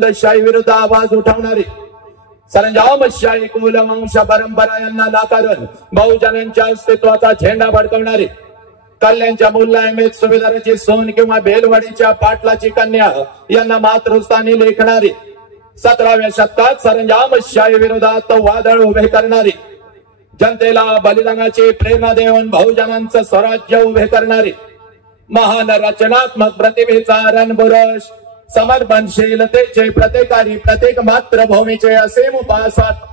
शाही विरुद्ध आवाज उठवणारी सरंजामशाही कुलवंश परंपरा यांना नाकारून बहुजनांच्या अस्तित्वाचा झेंडा फडकवणारी कल्याणच्या मूल्यामेत सुभेदाराची सोन किंवा बेलवाडीच्या पाटलाची कन्या यांना मातृस्थानी लेखणारी 17व्या शतकात सरंजामशाही विरोधात वादळ उभे करणारी जनतेला बलिदानाची प्रेरणा देऊन बहुजनांचं स्वराज्य उभे करणारी महान रचनात्मक प्रतिभेचा रणपुरुष समर्पणशीलतेचे प्रत्येकारी प्रत्येक मातृभूमीचे असीम उपासक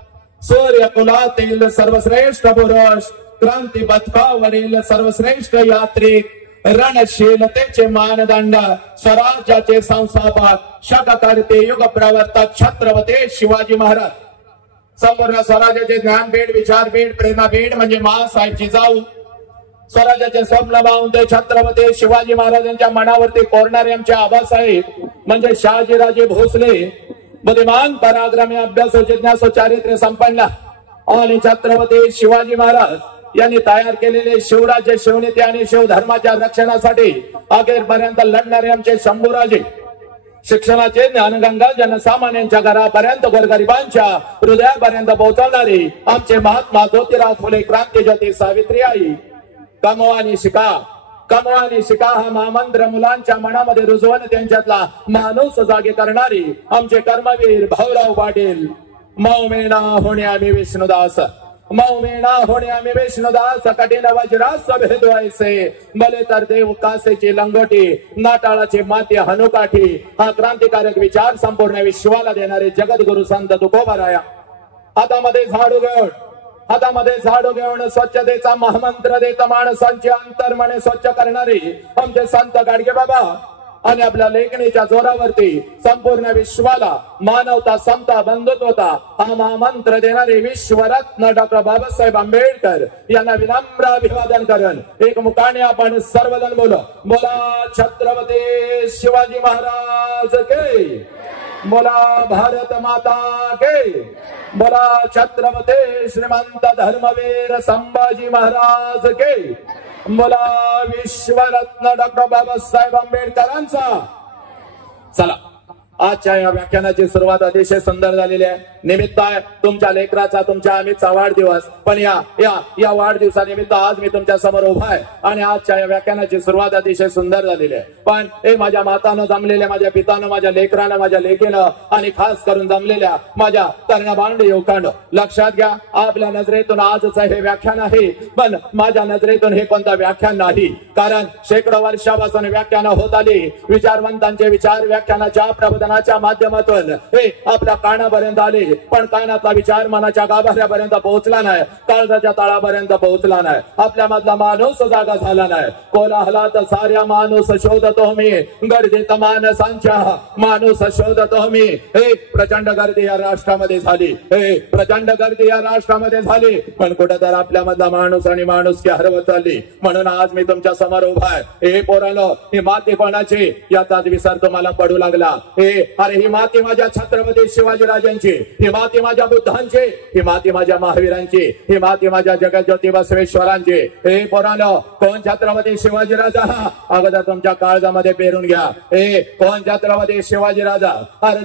सूर्यकुलातील सर्वश्रेष्ठ पुरुष क्रांती पथकावरील सर्वश्रेष्ठ यात्रिक रणशीलतेचे मानदंड स्वराज्याचे संस्थापक शककर्ते युग प्रवर्तक छत्रपती शिवाजी महाराज संपूर्ण स्वराज्याचे ज्ञानपीठ विचारपीठ प्रेरणापीठ म्हणजे महासाहेबची जाऊ स्वराज्याचे स्वप्न पाहून ते छत्रपती शिवाजी महाराजांच्या मनावरती कोरणारे आमचे आबासाहेब म्हणजे शहाजीराजे भोसले बुद्धिमान पराक्रमी अभ्यासू जिज्ञासू चारित्र्य संपन्न आणि छत्रपती शिवाजी महाराज यांनी तयार केलेले शिवराज्य शिवनीती आणि शिवधर्माच्या रक्षणासाठी अखेरपर्यंत लढणारे आमचे शंभूराजे शिक्षणाचे ज्ञानगंगा जनसामान्यांच्या घरापर्यंत गोरगरिबांच्या हृदयापर्यंत पोहोचवणारी आमचे महात्मा ज्योतिराव फुले क्रांतीज्योती सावित्री आई कमवानी शिका हा महामंत्र मुलांच्या मनामध्ये रुजवून त्यांच्यातला माणूस जागे करणारी आमचे कर्मवीर भाऊराव पाटील मौमेना होणे आम्ही विष्णुदास कठीण वज्रास भेदवायचे भले तर देव कासेची लंगोटी नाटाळाची माती हनुकाठी हा क्रांतिकारक विचार संपूर्ण विश्वाला देणारे जगद्गुरु संत तुकोबाराया हातामध्ये झाडू घेऊन स्वच्छतेचा महामंत्र देत माणसांचे अंतर्मने स्वच्छ करणारी आमचे संत गाडगे बाबा आणि आपल्या लेखणीच्या जोरावरती संपूर्ण विश्वाला मानवता समता बंधुत्वता हा महामंत्र देणारे विश्वरत्न डॉक्टर बाबासाहेब आंबेडकर यांना विनम्र अभिवादन करून एक मुखाने आपण सर्वजण बोला छत्रपती शिवाजी महाराज के बोला भारत माता के बोला छत्रपती श्रीमंत धर्मवीर संभाजी महाराज के बोला विश्वरत्न डॉक्टर बाबासाहेब आंबेडकरांचा। चला आजच्या या व्याख्यानाची सुरुवात अतिशय सुंदर झालेली आहे। निमित्त आहे तुमच्या लेकराचा तुमच्या अमितचा वाढदिवस पण या वाढदिवसानिमित्त आज मी तुमच्या समोर उभा आहे आणि आजच्या या व्याख्यानाची सुरुवात अतिशय सुंदर झालेली आहे। पण हे माझ्या मातानं जमलेल्या माझ्या पितानं माझ्या लेकरानं माझ्या लेकीनं आणि खास करून जमलेल्या माझ्या तरुणाबांडी युवकांनो लक्षात घ्या आपल्या नजरेतून आजच हे व्याख्यान आहे पण माझ्या नजरेतून हे कोणतं व्याख्यान नाही कारण शेकडो वर्षापासून व्याख्यान होत आली विचारवंतांचे विचार व्याख्यानाच्या प्रबोधनाच्या माध्यमातून हे आपल्या कानापर्यंत आले पण कानातला विचार मनाच्या गाभाऱ्यापर्यंत पोहोचला नाही काळजाच्या तळापर्यंत पोहोचला नाही आपल्या मधला माणूस जागा झाला नाही कोलाहलात साऱ्या माणूस शोधतो मी गर्दीत माणसांच्या माणूस शोधतो मी हे प्रचंड गर्दी या राष्ट्रामध्ये झाली पण कुठं तर आपल्या मधला माणूस आणि माणूस हरवत चालली म्हणून आज मी तुमच्या समोर उभा आहे। हे पोरांनो ही माती कोणाची याचाच विसर तुम्हाला पडू लागला अरे ही माती माझ्या छत्रपती शिवाजीराजांची ही माती माझ्या बुद्धांची ही माती माझ्या महावीरांची ही माती माझ्या जगज्योती बसवेश्वरांची हे पोरांनो कोण छत्रपती शिवाजीराजा अगोदर तुमच्या काळजामध्ये पेरून घ्या कोण छत्रपती शिवाजीराजा अरे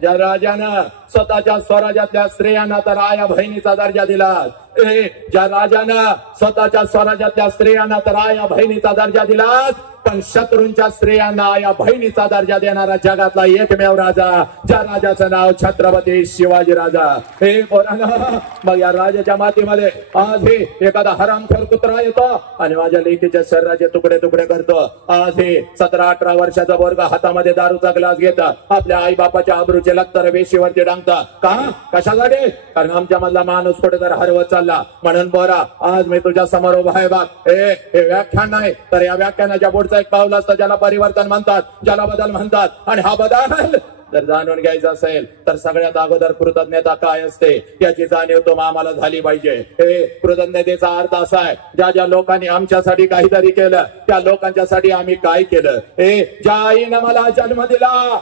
ज्या राजानं स्वतःच्या स्वराज्यातल्या स्त्रियांना तर आया बहिणीचा दर्जा दिला ज्या राजानं स्वतःच्या स्वराज्यातल्या स्त्रियांना तर आया बहिणीचा दर्जा दिला पण शत्रूंच्या स्त्रियांना या बहिणीचा दर्जा देणारा जगातला एकमेव राजा ज्या राजाचं नाव छत्रपती शिवाजी राजा हे पोरांनो मग या राजाच्या मातीमध्ये आज हे एखादा हरामखोर कुत्रा येतो आणि माझ्या लेकीच्या शरीराचे तुकडे तुकडे करतो आज हे 17-18 वर्षाचा वर्ग हातामध्ये दारूचा ग्लास घेत आपल्या आई बापाच्या आबरूचे लक्तर वेशीवरती डांगता का कशासाठी कारण आमच्या मधला माणूस कुठे तर हरवत चालला म्हणून पोरा आज मी तुझ्या समोर उभा आहे बघ हे व्याख्यान नाही तर या व्याख्यानाच्या पुढचं एक पाऊल असतं ज्याला परिवर्तन म्हणतात ज्याला बदल म्हणतात आणि हा बदल जर जाणून घ्यायचा असेल तर सगळ्यात अगोदर कृतज्ञता काय असते याची जाणीव तो आम्हाला झाली पाहिजे। हे कृतज्ञतेचा अर्थ असा आहे ज्या लोकांनी आमच्यासाठी काहीतरी केलं त्या लोकांच्यासाठी आम्ही काय केलं ज्या आईनं मला जन्म दिला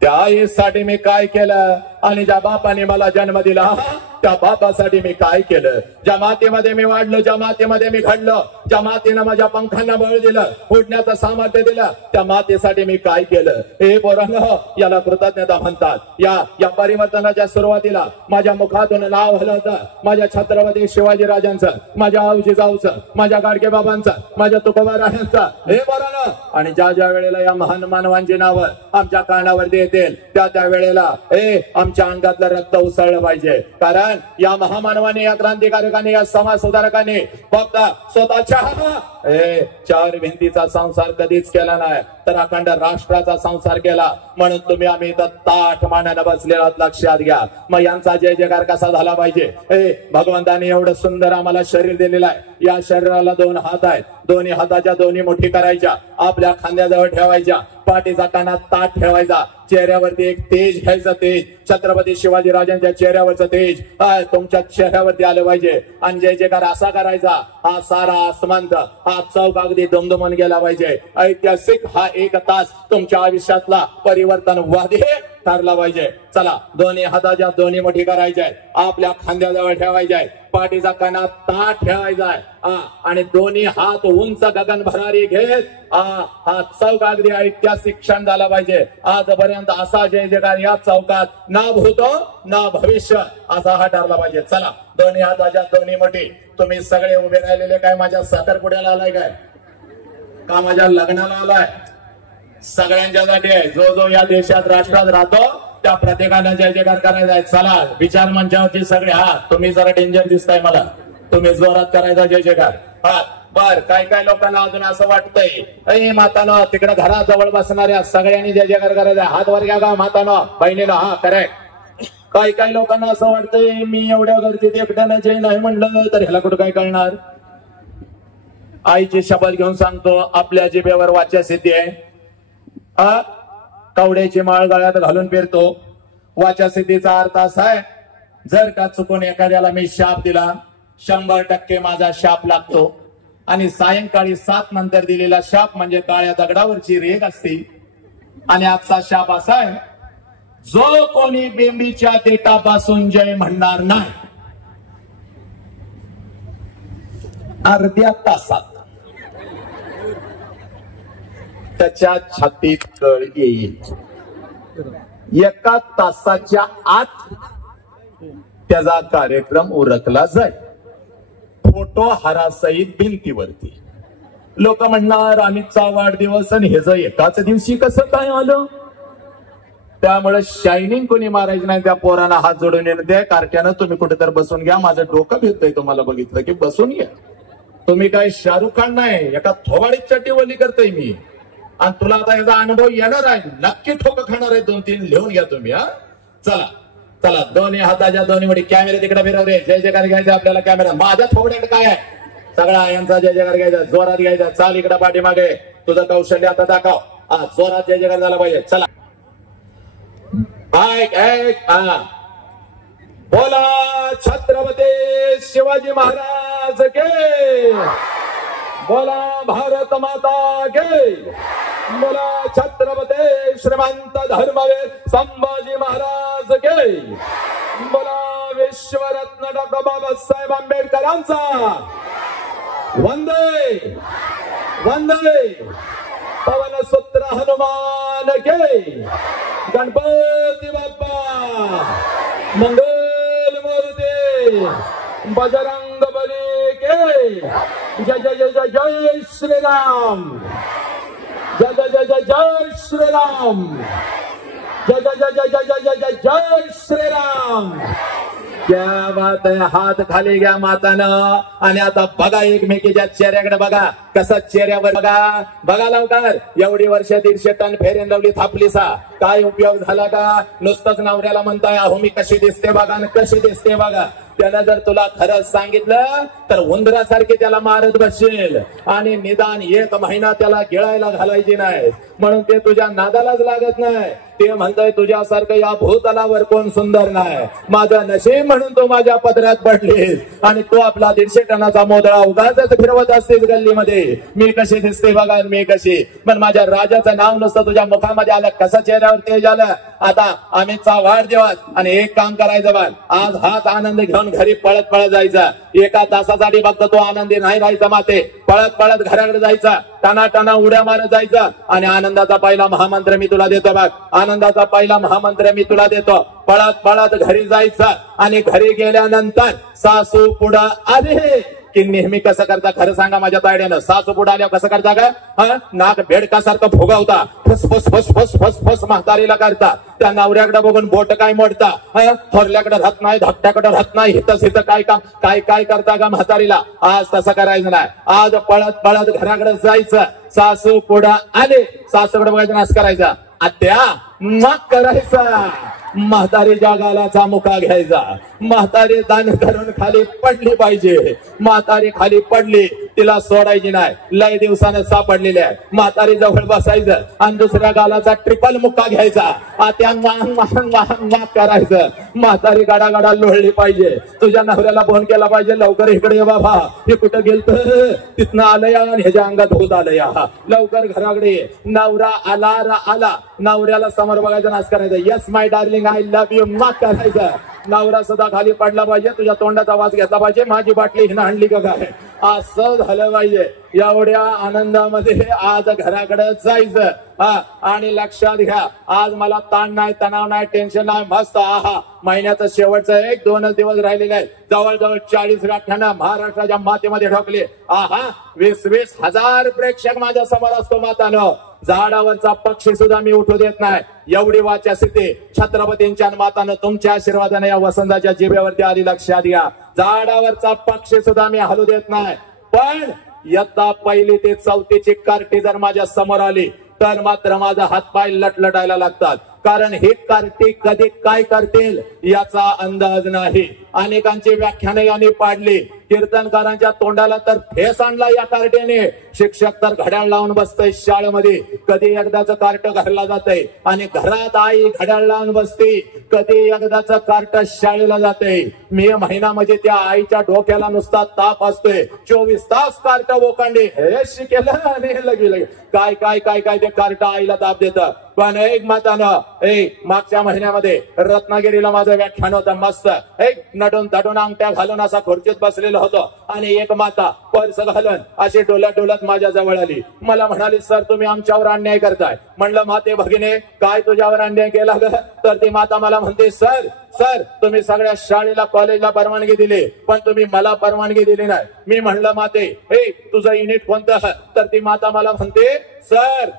त्या आईसाठी मी काय केलं आणि ज्या बापाने मला जन्म दिला त्या बापासाठी मी काय केलं ज्या मातीमध्ये मी वाढलो ज्या मातीमध्ये मी घडलो ज्या मातेनं माझ्या पंखांना बळ दिलं, उडण्याचं सामर्थ्य दिलं, त्या मातेसाठी मी काय केलं हे पोरांनो याला कृतज्ञता म्हणतात. या परिवर्तनाच्या सुरुवातीला माझ्या मुखातून नाव आलं होतं माझ्या छत्रपती शिवाजी राजांचं, माझ्या आऊजी जाऊचं, माझ्या गाडगे बाबांचं, माझ्या तुकोबा राजांचं. हे पोरांनो, आणि ज्या वेळेला या महान मानवांची नावं आमच्या कानावरती येतील त्या वेळेला आमच्या अंगातलं रक्त उसळलं पाहिजे. कारण या महामानवाने, या क्रांतिकारकाने, या समाज सुधारकाने फक्त स्वतःच्या 4 भिंतीचा संसार कधीच केला नाही, तर अखंड राष्ट्राचा संसार केला. म्हणून तुम्ही आम्ही इथं ताठ मानानं बसलेला लक्षात घ्या. मग यांचा जय जयकार कसा झाला पाहिजे? भगवंताने एवढं सुंदर आम्हाला शरीर दिलेलं आहे. या शरीराला 2 हात आहेत. दोन्ही हाताच्या दोन्ही मुठी करायच्या, आपल्या खांद्याजवळ ठेवायच्या, पाठीचा कानात ताट ठेवायचा, चेहऱ्यावरती एक तेज घ्यायचं. तेज छत्रपती शिवाजी राजांच्या चेहऱ्यावरचं तेज तुमच्या चेहऱ्यावरती आलं पाहिजे. आणि जय जयकार असा करायचा, हा सारा आसमंत, हा चौक अगदी दुमदुमून गेला पाहिजे. ऐतिहासिक हा 1 तास तुमच्या आयुष्यातला परिवर्तनवादी ठरला पाहिजे. चला, दोन्ही हाताच्या दोन्ही मुठी करायच्या, आपल्या खांद्याजवळ ठेवायच्या, पाठीचा कानात ताट ठेवायचा आणि दोन्ही हात उंच गगन भरारी घेत हा चौक अगदी ऐतिहासिक क्षण झाला पाहिजे. आजपर्यंत असा जय जयकार या चौकात ना भूतो ना भविष्य असा हा ठरला पाहिजे. चला, दोन्ही हाताच्या दोन्ही मुठी. तुम्ही सगळे उभे राहिलेले काय माझ्या साखरपुड्याला आलाय काय का माझ्या लग्नाला आलाय? सगळ्यांच्यासाठी आहे. जो या देशात राष्ट्रात राहतो त्या प्रत्येकाने जय जयकार करायचा आहे. चला, विचार मंचावरची सगळे हात. तुम्ही जरा डेंजर दिसताय मला, तुम्ही जोरात करायचा जय जयकार. बर, काय लोकांना अजून असं वाटतंय मातानं तिकडे घराजवळ बसणाऱ्या सगळ्यांनी जय जयकार करायचा. हात वर घ्या का मातानं, बहिणीनं. हा, करेक्ट. काही लोकांना असं वाटतंय मी एवढ्या गर्दीत एकट्यानं जय नाही म्हणलं तर ह्याला कुठं काय कळणार. आईची शपथ घेऊन सांगतो, आपल्या जिभेवर वाचा सिद्धी आहे. कवड्याची माळ गळ्यात घालून फिरतो. वाचा सिद्धीचा अर्थ असा आहे, जर का चुकून एखाद्याला मी शाप दिला 100% माझा शाप लागतो. आणि सायंकाळी 7 नंतर दिलेला शाप म्हणजे काळ्या दगडावरची रेघ असते. आणि आजचा शाप असा आहे, जो कोणी बेंबीच्या देठापासून जय म्हणणार नाही अर्ध्या तासात त्याच्या छातीत कळ येईल. 1 तासाच्या आत त्याचा कार्यक्रम उरकला जाईल. फोटो हारासहित भिंतीवरती. लोक म्हणणार अमितचा वाढदिवस आणि ह्याचं एकाच दिवशी कसं काय आलं? त्यामुळे शायनिंग कोणी मारायची नाही. त्या पोरांना हात जोडून येते कारट्यानं तुम्ही कुठेतरी बसून घ्या. माझं डोकं घेतोय तुम्हाला बघितलं की बसून घ्या. तुम्ही काय शाहरुख खान नाही, एका थोबाडीत चटीवली करतोय मी. आणि तुला आता याचा अनुभव येणार आहे, नक्की ठोकं खाणार आहे. 2-3 लिहून घ्या तुम्ही. चला, दोन्ही हाताच्या दोन्ही मुठी. कॅमेरा तिकडे फिरव रे. जय जयकार घ्यायचा आपल्याला. कॅमेरा माझ्या थोबड्याकडे काय आहे? सगळा यांचा जय जयकार घ्यायचा, जोरात घ्यायचा. चाल इकडे पाठीमागे, तुझं कौशल्य आता दाखव. जोरात जय जयकार झाला पाहिजे. चला, बोला छत्रपती शिवाजी महाराज के, बोला भारत माता के, बोला छत्रपती श्रीमंत धर्मवीर संभाजी महाराज के, बोला विश्वरत्न डॉक्टर बाबासाहेब आंबेडकरांचा वंदे वंदे. पवन सूत्र हनुमान के, गणपती बाप्पा मंगल मूर्ती, बजरंग बली के. जय जय जय जय जय श्रीराम, जय जय जय जय जय श्रीराम, जय जय जय जय जय जय जय जय श्रीराम. क्या बात आहे. हात खाली घ्या मातानं. आणि आता बघा एकमेकीच्या चेहऱ्याकडे बघा. कसं चेहऱ्यावर बघा लवकर. एवढी वर्ष 150 टन फेरेन लवली थापलीसा, काय उपयोग झाला का? नुसतंच नवऱ्याला म्हणताय अहो मी कशी दिसते बघा आणि कशी दिसते बघा. त्यानं जर तुला खरंच सांगितलं तर उंदरासारखी त्याला मारत बसशील. आणि निदान 1 महिना त्याला गिळायला घालायची नाही. म्हणून ते तुझ्या नादालाच लागत नाही. ते म्हणतोय तुझ्यासारखं या भूतलावर कोण सुंदर नाही, माझं नशीब म्हणून तू माझ्या पदरात पडलीस आणि तू आपला 150 टनाचा मोदळा उगाच फिरवत असतेस गल्लीमध्ये. मी कशी दिसते बघा, मी कशी, पण माझ्या राजाचं नाव नुसतं तुझ्या मुखामध्ये आलं, कसं चेहऱ्यावर तेज आलं. आता अमितचा वाढदिवस आणि एक काम करायचं बघ, आज हाच आनंद घेऊन घरी पळत पळत जायचा. एका तासासाठी फक्त तो आनंदी नाही राहायचा माते, पळत पळत घराकडे जायचा, टाना टाना उड्या मारत जायचा आणि आनंदाचा पहिला महामंत्र मी तुला देतो बघ, आनंदाचा पहिला महामंत्र मी तुला देतो. पळत पळत घरी जायचं आणि घरी गेल्यानंतर सासू पुढं आले की नेहमी कसं करता, खरं सांगा माझ्या तायड्यानं, सासू पुढे आल्यावर कसं करता का, नाक बेडकासारखं भोगावता, फस फस फस फस फस फस म्हातारीला करता. त्या नवऱ्याकडे बघून बोट काय मोडता, थोरल्याकडे राहत नाही, धाकट्याकडे राहत नाही, हितच हित काय काम काय करता का म्हातारीला. आज तसं करायचं नाही, आज पळत पळत घराकडे जायचं, सासू पुढे आले, सासूकडे बघायचं, नाश करायचा, आत्या मग करायचा. म्हातारीच्या गालाचा मुका घ्यायचा, म्हातारी दान करून खाली पडली पाहिजे. म्हातारी खाली पडली तिला सोडायची नाही, लय दिवसानं सापडलेली आहे. म्हातारी जवळ बसायचं आणि दुसऱ्या गालाचा ट्रिपल मुक्का घ्यायचा, आत्या माग करायचं. म्हातारी गाडा गाडा लोळली पाहिजे, तुझ्या नवऱ्याला फोन केला पाहिजे, लवकर इकडे ये बाबा, हे कुठं गेलत, तिथनं आलं या आणि ह्याच्या अंगात होत आलं या, लवकर घराकडे ये. नवरा आला, नवऱ्याला समोर बघायचं, नाच करायचं, yes my darling I love you, माग करायचं. नवरा सुद्धा खाली पडला पाहिजे, तुझ्या तोंडाचा वास घेतला पाहिजे, माझी बाटली हिनं आणली का काय, असं झालं पाहिजे. एवढ्या आनंदामध्ये आज घराकडे जायचं. आणि लक्षात घ्या, आज मला ताण नाही, तणाव नाही, टेन्शन नाही, मस्त. महिन्याचं शेवटचं 1-2 दिवस राहिलेले आहेत, जवळजवळ 40 गाठ्यांना महाराष्ट्राच्या मातेमध्ये ठोकले. 20-20 हजार प्रेक्षक माझ्या समोर असतो मातानो. झाडावरचा पक्षी सुद्धा मी उठू देत नाही, एवढी वाचा स्थिती छत्रपतींच्या मातानं तुमच्या आशीर्वादाने या वसंताच्या जिभेवरती आली. लक्षात घ्या, झाडावरचा पक्षी सुद्धा मी हलू देत नाही. पण इयत्ता 1ली ते 4थीची कार्टी जर माझ्या समोर आली तर मात्र माझा हातपाय लटलटायला लागतात, कारण हे कार्टी कधी काय करतील याचा अंदाज नाही. अनेकांची व्याख्याने यांनी पाडली, कीर्तनकारांच्या तोंडाला तर फेस आणला या कार्ट्याने. शिक्षक तर घड्याळ लावून बसतय शाळेमध्ये, कधी एकदाच कार्ट घरला जातंय आणि घरात आई घड्याळ लावून बसते, कधी एकदाच कार्ट शाळेला जाते. मे महिना म्हणजे त्या आईच्या डोक्याला नुसता ताप असतोय, 24 तास कार्ट ओकांडे, हे शिकेलं आणि लगे काय काय काय काय ते कार्ट आईला ताप देतं. पण एक मातानं मागच्या महिन्यामध्ये रत्नागिरीला माझं व्याख्यान होतं मस्त, एक नटून तटून अंगठ्या घालून असा खुर्चीत बसलेलं होतं आणि एक माता पर्स घालून अशी डोलत डोलत माझ्या जवळ आली. मला म्हणाली, सर तुम्ही आमच्यावर अन्याय करताय. म्हणलं, माते भगिने काय तुझ्यावर अन्याय केला ग? तर ती माता मला म्हणते, सर तुम्ही सगळ्या शाळेला कॉलेजला परवानगी दिली, पण तुम्ही मला परवानगी दिली नाही. मी म्हणलं, माते तुझं युनिट कोणतं? तर ती माता मला म्हणते, सर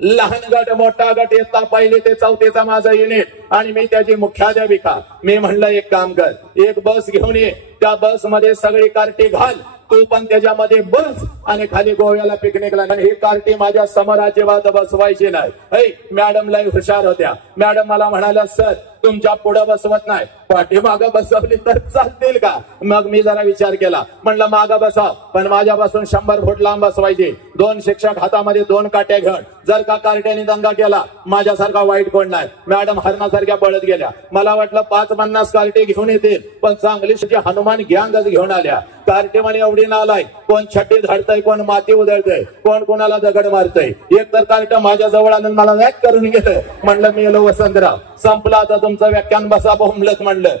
लहान गट मोठा गट इयत्ता 1ली ते 4थीचा माझा युनिट आणि मी त्याची मुख्याध्यापिका. मी म्हणलं, एक काम कर, एक बस घेऊन ये, त्या बस मध्ये सगळी कार्टी घाल, तू पण त्याच्यामध्ये बस आणि खाली गोव्याला पिकनिकला. ही कार्टी माझ्या समोर अजिबात बसवायची नाही. मॅडम लय हुशार होत्या. मॅडम मला म्हणाल्या, सर तुमच्या पुढे बसवत नाही, पाठीमागं बसवली तर चालतील का? मग मी जरा विचार केला, म्हणलं मागं बसाव, पण माझ्यापासून 100 फूट लांब बसवायची. 2 शिक्षक हातामध्ये 2 काट्या घेऊन, जर का कार्ट्याने दंगा केला माझ्यासारखा वाईट कोण नाही. मॅडम हरणासारख्या पळत गेल्या. मला वाटलं 5-50 कार्टे घेऊन येतील, पण चांगली हनुमान गँगच घेऊन आल्या. कार्टे म्हणे एवढी नालाय, कोण छट्टी झाडतय, कोण माती उधळतय, कोण कोणाला दगड मारतय. एक तर कार्ट माझ्या जवळ आणून मला वॅक करून गेलं. म्हणलं, मी येलो वसंतराव, संपला आता तुमचं व्याख्यान, बसा बोंबलत म्हणलं.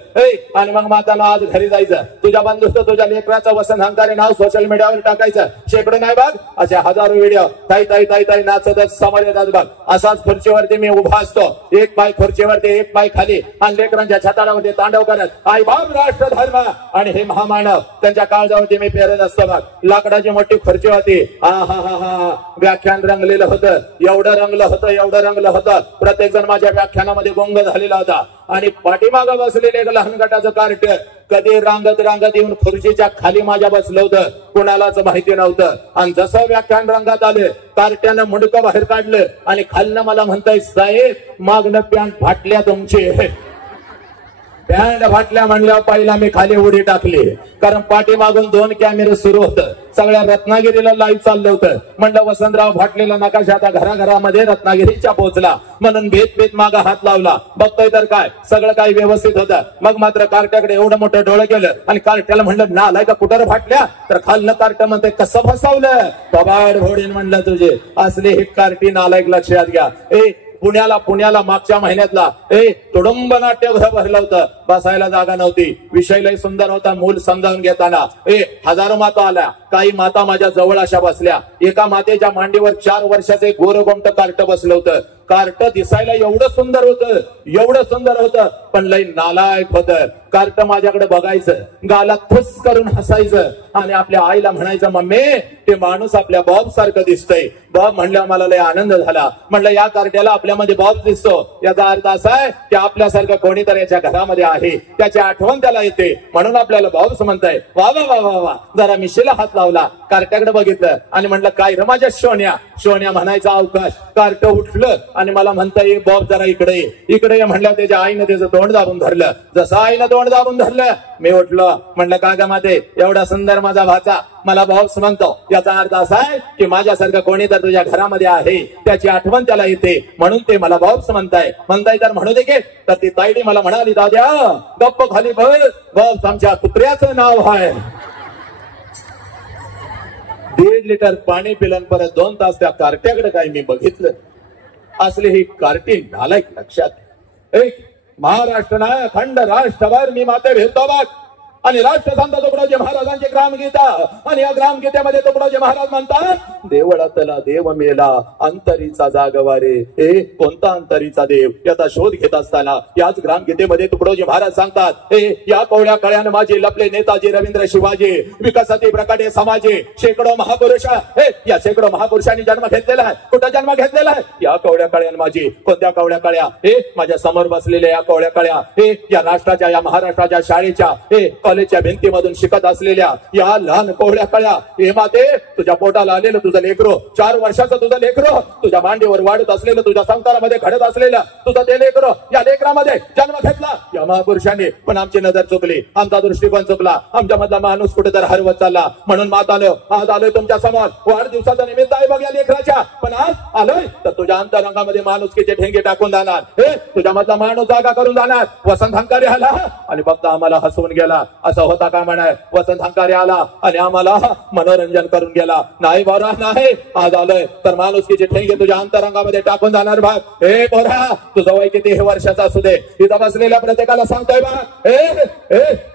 आणि मग माताला आज घरी जायचं, तुझ्या बंधुस्त तुझ्या लेकराचं वसंत हंकारे नाव सोशल मीडियावर टाकायचं. शेकडो नाही बघ, अशा हजारो व्हिडिओ ताई ताई ताई ताई नाचतच समोर येतात बघ. असाच खुर्चीवरती मी उभा असतो, एक पाय खुर्चीवरती एक पाय खाली, आणि लेकरांच्या छताडावरती तांडव करत आई बाप राष्ट्र धर्म आणि हे महामानव त्यांच्या काळजावरती मी पेरत असतो बघ. लाकडाची मोठी खुर्ची होती. व्याख्यान रंगलेलं होतं, एवढं रंगलं होतं. प्रत्येक जण माझ्या व्याख्यानामध्ये गुंग झालेला होता आणि पाठीमागं बसलेले एक लहान गटाचं कार्ट कधी रांगत येऊन खुर्चीच्या खाली माझ्या बसलं होतं, कुणालाच माहिती नव्हतं. आणि जसं व्याख्यान रंगात आलं, कार्ट्यानं मुंडकं बाहेर काढलं आणि खालनं मला म्हणताय, साहेब मागणं पॅन्ट फाटल्या तुमची. बँड फाटल्या म्हणल्यावर पहिला मी खाली उडी टाकली, कारण पाठीमागून 2 कॅमेरे सुरू होतं, सगळ्या रत्नागिरीला लाईव्ह चाललं होतं. म्हणलं वसंतराव फाटलेला नकाशा आता घराघरामध्ये रत्नागिरीच्या पोहोचला, म्हणून भेत मागा हात लावला. बघतोय तर काय सगळं काही व्यवस्थित होतं. मग मात्र कार्ट्याकडे एवढं मोठं डोळं केलं आणि कार्ट्याला म्हणलं नालाय का कुठं फाटल्या, तर खाल्लं कार्ट म्हणते कसं फसवलं कबाड घोडीन. म्हणलं तुझे असले हे कार्टी नालायक लक्षात घ्या. पुण्याला मागच्या महिन्यातला तुडुंब नाट्यगृह भरलं होतं, बसायला जागा नव्हती, विषय लय सुंदर होता. मूल समजावून घेताना हजारो माता आल्या, काही माता माझ्या जवळ अशा बसल्या. एका मातेच्या मांडीवर 4 वर्षाचे गोरगोमट कार्ट बसलं होतं. कार्ट दिसायला एवढं सुंदर होतं, पण लय नालायक होतं. कार्ट माझ्याकडे बघायचं, गाला थुस करून हसायचं आणि आपल्या आईला म्हणायचं मम्मी ते माणूस आपल्या बॉब सारखं दिसतंय. बॉब म्हणल्यावर मला लय आनंद झाला. म्हणलं या कार्ट्याला आपल्यामध्ये बॉब दिसतो, याचा अर्थ असा आहे की आपल्यासारखं कोणीतरी याच्या घरामध्ये आहे, त्याची आठवण त्याला येते, म्हणून आपल्याला बॉब्स म्हणताय. वा वा वा वा वा. जरा मिशीला हात लावला, कार्ट्याकडे बघितलं आणि म्हणलं काय र माझ्या शोन्या म्हणायचा अवकाश. कार्ट उठलं आणि मला म्हणताय बॉब जरा इकडे ये म्हणलं. त्याच्या आईनं त्याचं तोंड दाबून धरलं. जसं आईनं तोंड दाबून धरलं मी उठलो. म्हणलं का ग माते एवढा सुंदर माझा भाचा मला बॉब्स म्हणतो, याचा अर्थ असा आहे की माझ्यासारखं कोणी तर तुझ्या घरामध्ये आहे, त्याची आठवण त्याला येते, म्हणून ते मला बॉब्स म्हणताय तर म्हणू दे की. तर ती ताईडी मला म्हणाली दाद्या गप्प खाली बस, बॉब्स आमच्या कुत्र्याचं नाव आहे. 1.5 लिटर पाणी पिलन परत 2 तास त्या कार्ट्याकडे काही मी बघितलं. असले ही कार्टी नालायक लक्षात. महाराष्ट्र नाही अखंड राष्ट्रभर मी माते भेटतो बघ. आणि राष्ट्रसंत तुकडोजी महाराजांची ग्रामगीता, आणि या ग्रामगीतेमध्ये तुकडोजी महाराज म्हणतात देवळातला देव मेला अंतरीचा जागवारे. कोणता अंतरीचा देव याचा शोध घेत असताना याच ग्रामगीतेमध्ये तुकडोजी महाराज सांगतात या कोवळ्या कळ्यानं माझे लपले नेताजी रवींद्र शिवाजी, विकसती प्रकाटे समाजे शेकडो महापुरुष. या शेकडो महापुरुषांनी जन्म घेतलेला आहे. कुठं जन्म घेतलेला आहे? या कोवळ्या कळ्यानं माझी. कोणत्या कोवळ्या कळ्या? माझ्या समोर बसलेल्या या कोवळ्या कळ्या, या राष्ट्राच्या या महाराष्ट्राच्या शाळेच्या कॉलेजच्या भिंतीमधून शिकत असलेल्या या लहान कोवळ्या कळ्या. हे माते तुझ्या पोटाला आलेलं तुझं लेकरो, 4 वर्षाचं तुझं लेकरो, तुझ्या मांडीवर वाढत असलेलं, तुझ्या संसारामध्ये घडत असलेलं तुझं ते लेकरो, या लेकरामध्ये जन्म घेतला या महापुरुषांनी. पण आमची नजर चुकली, आमचा दृष्टिकोन चुकला, आमच्या मधला माणूस कुठेतरी हरवत चालला. म्हणून मातानो आज आलोय तुमच्या समोर. वाढदिवसाचा निमित्त आहे बघ या लेकराच्या, पण आज आलोय तर तुझ्या अंतरंगामध्ये माणुसकीचे ठेंगे टाकून जाणार. तुझ्या मधला माणूस जागा करून जाणार. वसंत हंकारी आला आणि फक्त आम्हाला हसवून गेला असं होता का म्हणाय. वसंत हंकारी आला आणि आम्हाला मनोरंजन करून गेला नाही बरा नाही. आज आलोय तर माणुसकीचे ठेंगे तुझ्या अंतरंगामध्ये टाकून जाणार भाग. पोरा तुझं वय किती वर्षाचा असू दे, इथं बसलेल्या प्रत्येकाला सांगतोय भाग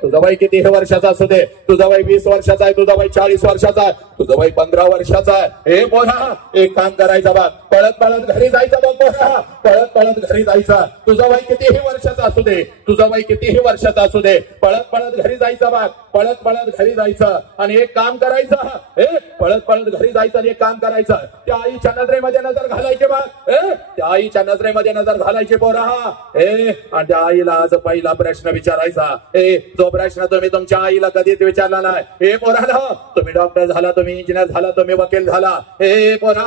तुझं वय किती वर्षाचा असू दे, तुझं वय 20 वर्षाचा आहे, तुझं वय 40 वर्षाचा आहे, तुझं वय 15 वर्षाचा आहे. पोरा एक काम करायचं भाग, पळत घरी जायचं बघ. पोरा पळत घरी जायचं. तुझं वय कितीही वर्षाचा असू दे, तुझं वय कितीही वर्षाचा असू दे, पळत घरी जायचं भाग. पळत घरी जायचं आणि एक काम करायचं. पळत घरी जायचं आणि एक काम करायचं. त्या आईच्या नजरेमध्ये नजर घालायचे बघ. त्या आईच्या नजरेमध्ये नजर घालायचे पोरा. आणि त्या आईला आज पहिला प्रश्न विचारायचा, जो प्रश्न तुम्ही तुमच्या आईला कधीच विचारला नाही. पोरा तुम्ही डॉक्टर झाला, तुम्ही इंजिनियर झाला, तुम्ही वकील झाला. पोरा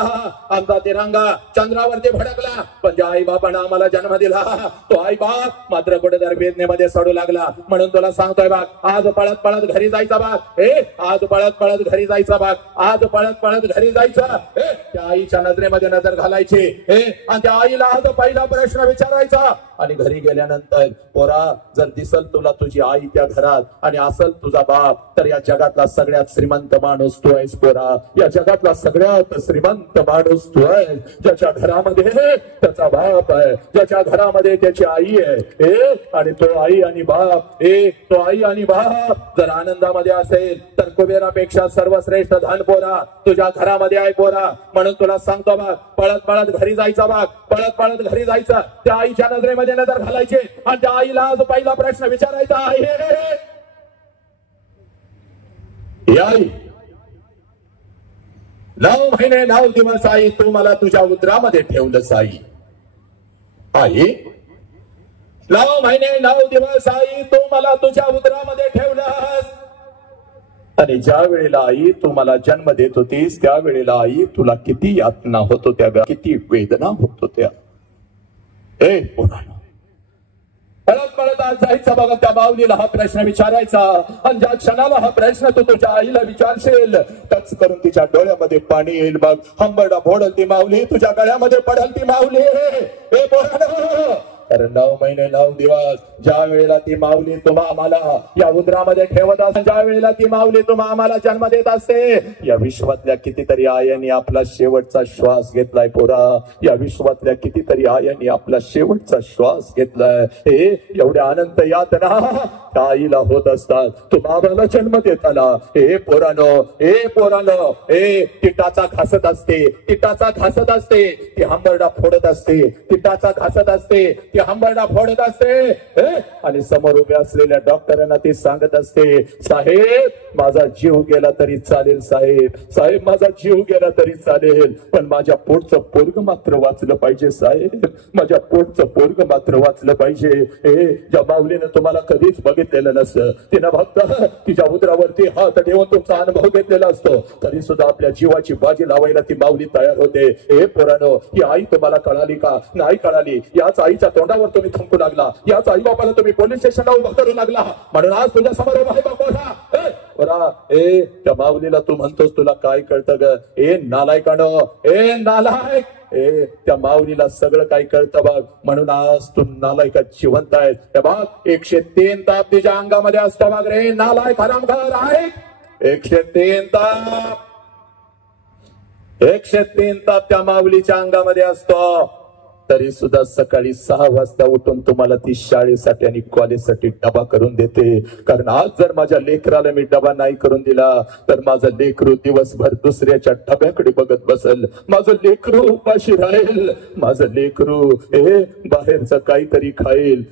आमचा तिरंगा चंद्रावरती भडकला, पण ज्या आई बापानं आम्हाला जन्म दिला तो आई बाप मात्र कुठेतरी वेदनेमध्ये सडू लागला. म्हणून तुला सांगतोय बघ, आज पळत घरी जायचा बाग. आज पळत घरी जायचा बाग. आज पळत घरी जायचं. त्या आईच्या नजरेमध्ये नजर घालायची आणि त्या आईला आज पहिला प्रश्न विचारायचा. आणि घरी गेल्यानंतर पोरा जर दिसल तुला तुझी आई त्या घरात आणि असल तुझा बाप, तर या जगातला सगळ्यात श्रीमंत माणूस तू आहेस पोरा. या जगातला सगळ्यात श्रीमंत माणूस तू आहेस, ज्याच्या घरामध्ये त्याचा बाप आहे, ज्याच्या घरामध्ये त्याची आई आहे. आणि तो आई आणि बाप जर आनंदामध्ये असेल तर कुबेरापेक्षा सर्वश्रेष्ठ धन पोरा तुझ्या घरामध्ये आहे पोरा. म्हणून तुला सांगतो बघ, पळत घरी जायचा बघ. पळत घरी जायचं. त्या आईच्या नजरेमध्ये नजर घालायचे आणि त्या आईला आज पहिला प्रश्न विचारायचा आहे. आई 9 महिने 9 दिवस आई तू मला तुझ्या उदरामध्ये ठेवलंस आई. आई 9 महिने 9 दिवस आई तू मला तुझ्या उदरामध्ये ठेवलंस. आणि ज्या वेळेला आई तू मला जन्म देत होतीस त्या वेळेला आई तुला किती यातना होत होत्या, किती वेदना होत होत्या. पळत पळत आज जायचा बघा त्या माऊलीला हा प्रश्न विचारायचा आणि ज्या क्षणाला हा प्रश्न तू तुझ्या आईला विचारशील टच करून तिच्या डोळ्यामध्ये पाणी येईल बघ. हंबरडा फोडल ती माऊली, तुझ्या गळ्यामध्ये पडल ती माऊली. हे पोरांनो, कारण 9 महिने 9 दिवस ज्या वेळेला ती माऊली तुम्हा आम्हाला या उदरामध्ये ठेवत असते, ज्या वेळेला ती माऊली तुम्हा आम्हाला जन्म देत असते, या विश्वातल्या कितीतरी आयांनी आपला शेवटचा श्वास घेतलाय पोरा. या विश्वातल्या कितीतरी आयांनी आपला शेवटचा श्वास घेतलाय. हे एवढ्या अनंत यातना त्या आईला होत असतात. तुम्हा आम्हाला जन्म देत आला. हे पोरानो, ती टाचा घासत असते, ती टाचा घासत असते, ती हंबरडा फोडत असते, ती टाचा घासत असते, ती हंबरडा फोडत असते. आणि समोर उभे असलेल्या डॉक्टरांना ती सांगत असते, साहेब माझा जीव गेला तरी चालेल, साहेब माझा जीव गेला तरी चालेल, पण माझ्या पोटचं पोरग मात्र वाचलं पाहिजे साहेब, माझ्या पोटचं पोरग मात्र वाचलं पाहिजे. ज्या माऊलीनं तुम्हाला कधीच बघितलेलं नसतं, तिनं फक्त तिच्या उदरावरती हात ठेवून तुमचा अनुभव घेतलेला असतो, तरी सुद्धा आपल्या जीवाची बाजी लावायला ती माऊली तयार होते. हे पोरांनो, ही आई तुम्हाला कळाली का? नाही कळाली. याच आईच्या तोंडावर तुम्ही थंकू लागला, याच आई बापाला तुम्ही पोलीस स्टेशनला उभा करू लागला, म्हणून आज तुझ्या समोर उभा आहे बाबा. त्या माऊलीला तू म्हणतोस तुला काय कळतं ग? नालायकानो, नालायक, त्या माऊलीला सगळं काही कळतं बघ, म्हणून आज तू नालायकात जिवंत आहे. बघ 103 ताप तिच्या अंगामध्ये असतो बघ रे नालायक हरामखोर आहे. 103 ताप, 103 ताप त्या माऊलीच्या अंगामध्ये असतो. तरी सुद्धा सकाळी 6 वाजता उठून तुम्हाला ती शाळेसाठी आणि कॉलेजसाठी डबा करून देते. कारण आज जर माझ्या लेकराला मी डबा नाही करून दिला तर माझं लेकरू दिवसभर दुसऱ्याच्या डब्याकडे बघत बसल, माझं लेकरू उपाशी राहील, माझं लेकरू बाहेरचं काहीतरी खाईल,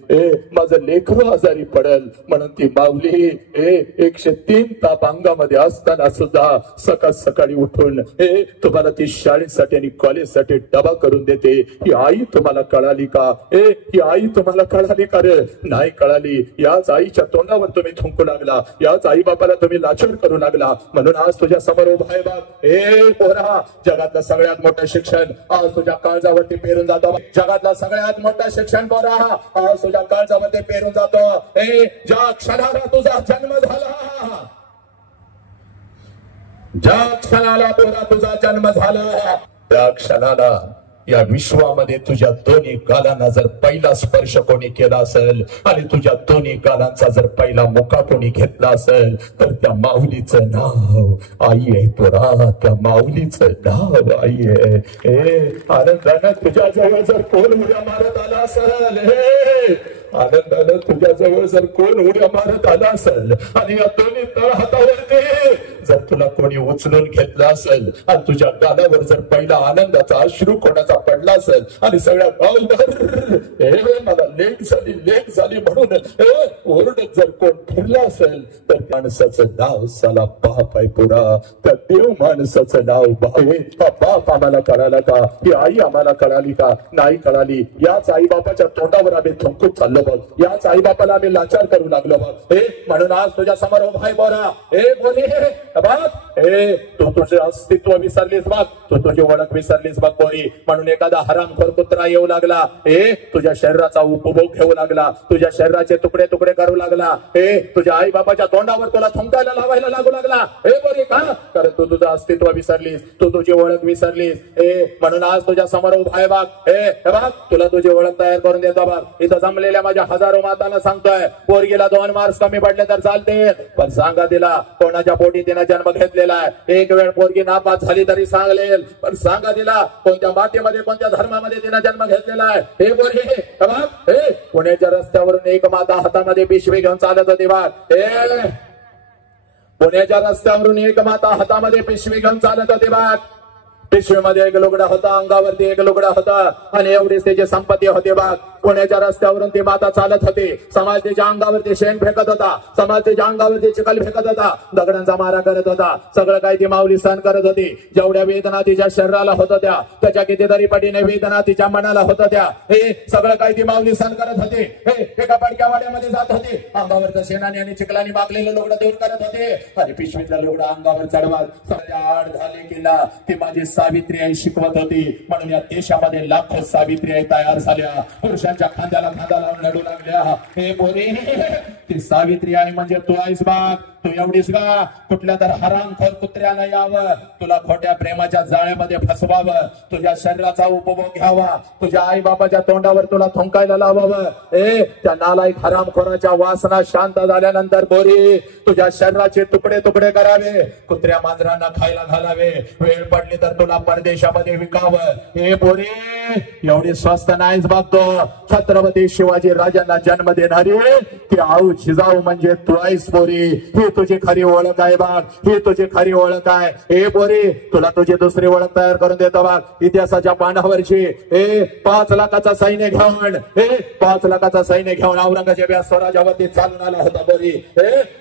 माझं लेकरू आजारी पडेल. म्हणून ती माऊली 103 ताप अंगामध्ये असताना सुद्धा सकाळी उठून तुम्हाला ती शाळेसाठी आणि कॉलेजसाठी डबा करून देते. ही आई तुम्हाला कळाली का? ही आई तुम्हाला कळाली का रे? नाही कळाली. याच आईच्या तोंडावर तुम्ही थुंकू लागला, याच आई बापाला तुम्ही लाचार करू लागला, म्हणून आज तुझ्या समोर उभा आहे बघ. पोरा, जगातलं सगळ्यात मोठं शिक्षण आज तुझ्या काळजावरती पेरून जातो. जगातलं सगळ्यात मोठं शिक्षण पोरा आज तुझ्या काळजावरती पेरून जातो. ज्या क्षणाला तुझा जन्म झाला, ज्या क्षणाला पोरा तुझा जन्म झाला, त्या क्षणाला या विश्वामध्ये तुझ्या दोन्ही गालांना जर पहिला स्पर्श कोणी केला असेल आणि तुझ्या दोन्ही गालांचा जर पहिला मुका कोणी घेतला असेल तर त्या माऊलीचं नाव आई आहे पोरा, त्या माऊलीचं नाव आई आहे. आनंदानं तुझ्या जवळ जर कोण उड्या मारत आला असेल, आनंदानं तुझ्या जवळ जर कोण उड्या मारत आला असेल आणि या दोन्ही तळ हातावरती जर तुला कोणी उचलून घेतला असेल आणि तुझ्या गालावर जर पहिला आनंदाचा अश्रू कोणाचा पडला असेल आणि सगळ्या गावभर मला लेक झाली म्हणून ओरडत जर कोण फिरला असेल तर माणसाचं नाव साला बाप आहे पुरा. त्या देव माणसाचं नाव बाप आम्हाला कळाला का? ही आई आम्हाला कळाली का? नाही कळाली. याच आई बापाच्या तोंडावर आम्ही थुंकून चाललो बघ, याच आई बापाला आम्ही लाचार करू लागलो बघ. म्हणून आज तुझ्या समोर उभा आहे बोरा. बोली तू तुझे अस्तित्व विसरलीस बघ, तू तुझी ओळख विसरलीस बघ बोरी. म्हणून एखादा हरामखोर कुत्रा येऊ लागला, तुझ्या शरीराचा उपभोग घेऊ लागला, तुझ्या शरीराचे तुकडे तुकडे करू लागला, तुझ्या आई बापाच्या तोंडावर तुला थुंकायला लावायला लागू लागला. बोरी का? कारण तू तुझं अस्तित्व विसरलीस, तू तुझी ओळख विसरलीस. म्हणून आज तुझ्या समोर उभा आहे बघ. बघ तुला तुझी ओळख तयार करून देतो बघ. इथं जमलेल्या माझ्या हजारो मातांना सांगतोय, पोरगीला 2 मार्क्स कमी पडले तर चालते, पण सांगा तिला कोणाच्या पोटी तिने जन्म घेतलेला आहे. एक वेळ पोरगी नापास झाली तरी सांगेल, पण सांगा तिला कोणत्या मातेमध्ये कोणत्या धर्मामध्ये तिने जन्म घेतलेला आहे. हे पोरगी पुण्याच्या रस्त्यावरून एक माता हातामध्ये पिशवी घेऊन चालत होती बघ. पुण्याच्या रस्त्यावरून एक माता हातामध्ये पिशवी घेऊन चालत होती बघ. पिशवीमध्ये एक लुगडा होता, अंगावरती एक लुगडा होता आणि एवढीच त्याची संपत्ती होती बघ. पुण्याच्या रस्त्यावरून ती माता चालत होती. समाज तिच्या अंगावरती शेण फेकत होता, समाज तिच्या अंगावरती चिखल फेकत होता, दगडांचा मारा करत होता. सगळं काही ती माऊली सहन करत होती. जेवढ्या वेदना तिच्या शरीराला होत होत्या त्याच्या कितीतरी पटीने वेदना तिच्या मनाला होत होत्या. हे सगळं काही ती माऊली सहन करत होती. एका पडक्या वाड्यामध्ये जात होती, अंगावरचं शेणाने आणि चिखलाने बाकलेलं लुगडं दूर करत होते आणि पिशवीतलं लुगडं अंगावर चढवत आड झाले केला. ती माझी सावित्री आई शिकवत होती. म्हणून या देशामध्ये लाखो सावित्री आई तयार झाल्या. पुरुषांनी त्यांच्या खांद्याला खांदा लावून लढू लागल्या. हे पोरी, ती सावित्री आहे म्हणजे तू आहेस बा. तू एवढीच का कुठल्या तर हरामखोर कुत्र्यानं यावं, तुला खोट्या प्रेमाच्या जाळ्यामध्ये फसवावं, तुझ्या शरीराचा उपभोग घ्यावा, तुझ्या आई बापाच्या तोंडावर तुला थुंकायला लावावं. त्या नालायक हरामखोराच्या वासना शांत झाल्यानंतर पोरी तुझ्या शरीराचे तुकडे तुकडे करावे, कुत्र्या मांजरांना खायला घालावे, वेळ पडली तर तुला परदेशामध्ये विकावं. हे पोरी एवढी स्वस्त नाहीच बघतो. छत्रपती शिवाजी राजांना जन्म देणारी ती आऊ जिजाऊ म्हणजे तू आहेस पोरी. ही तुझी खरी ओळख आहे बाग, ही तुझी खरी ओळख आहे. हे पोरी तुला तुझी दुसरी ओळख तयार करून देतो बाग. इतिहासाच्या पानावरची 5 लाखाचा सैन्य घेऊन 5 लाखाचा सैन्य घेऊन औरंगजेब या स्वराज्यावरती चालून आला होता पोरी.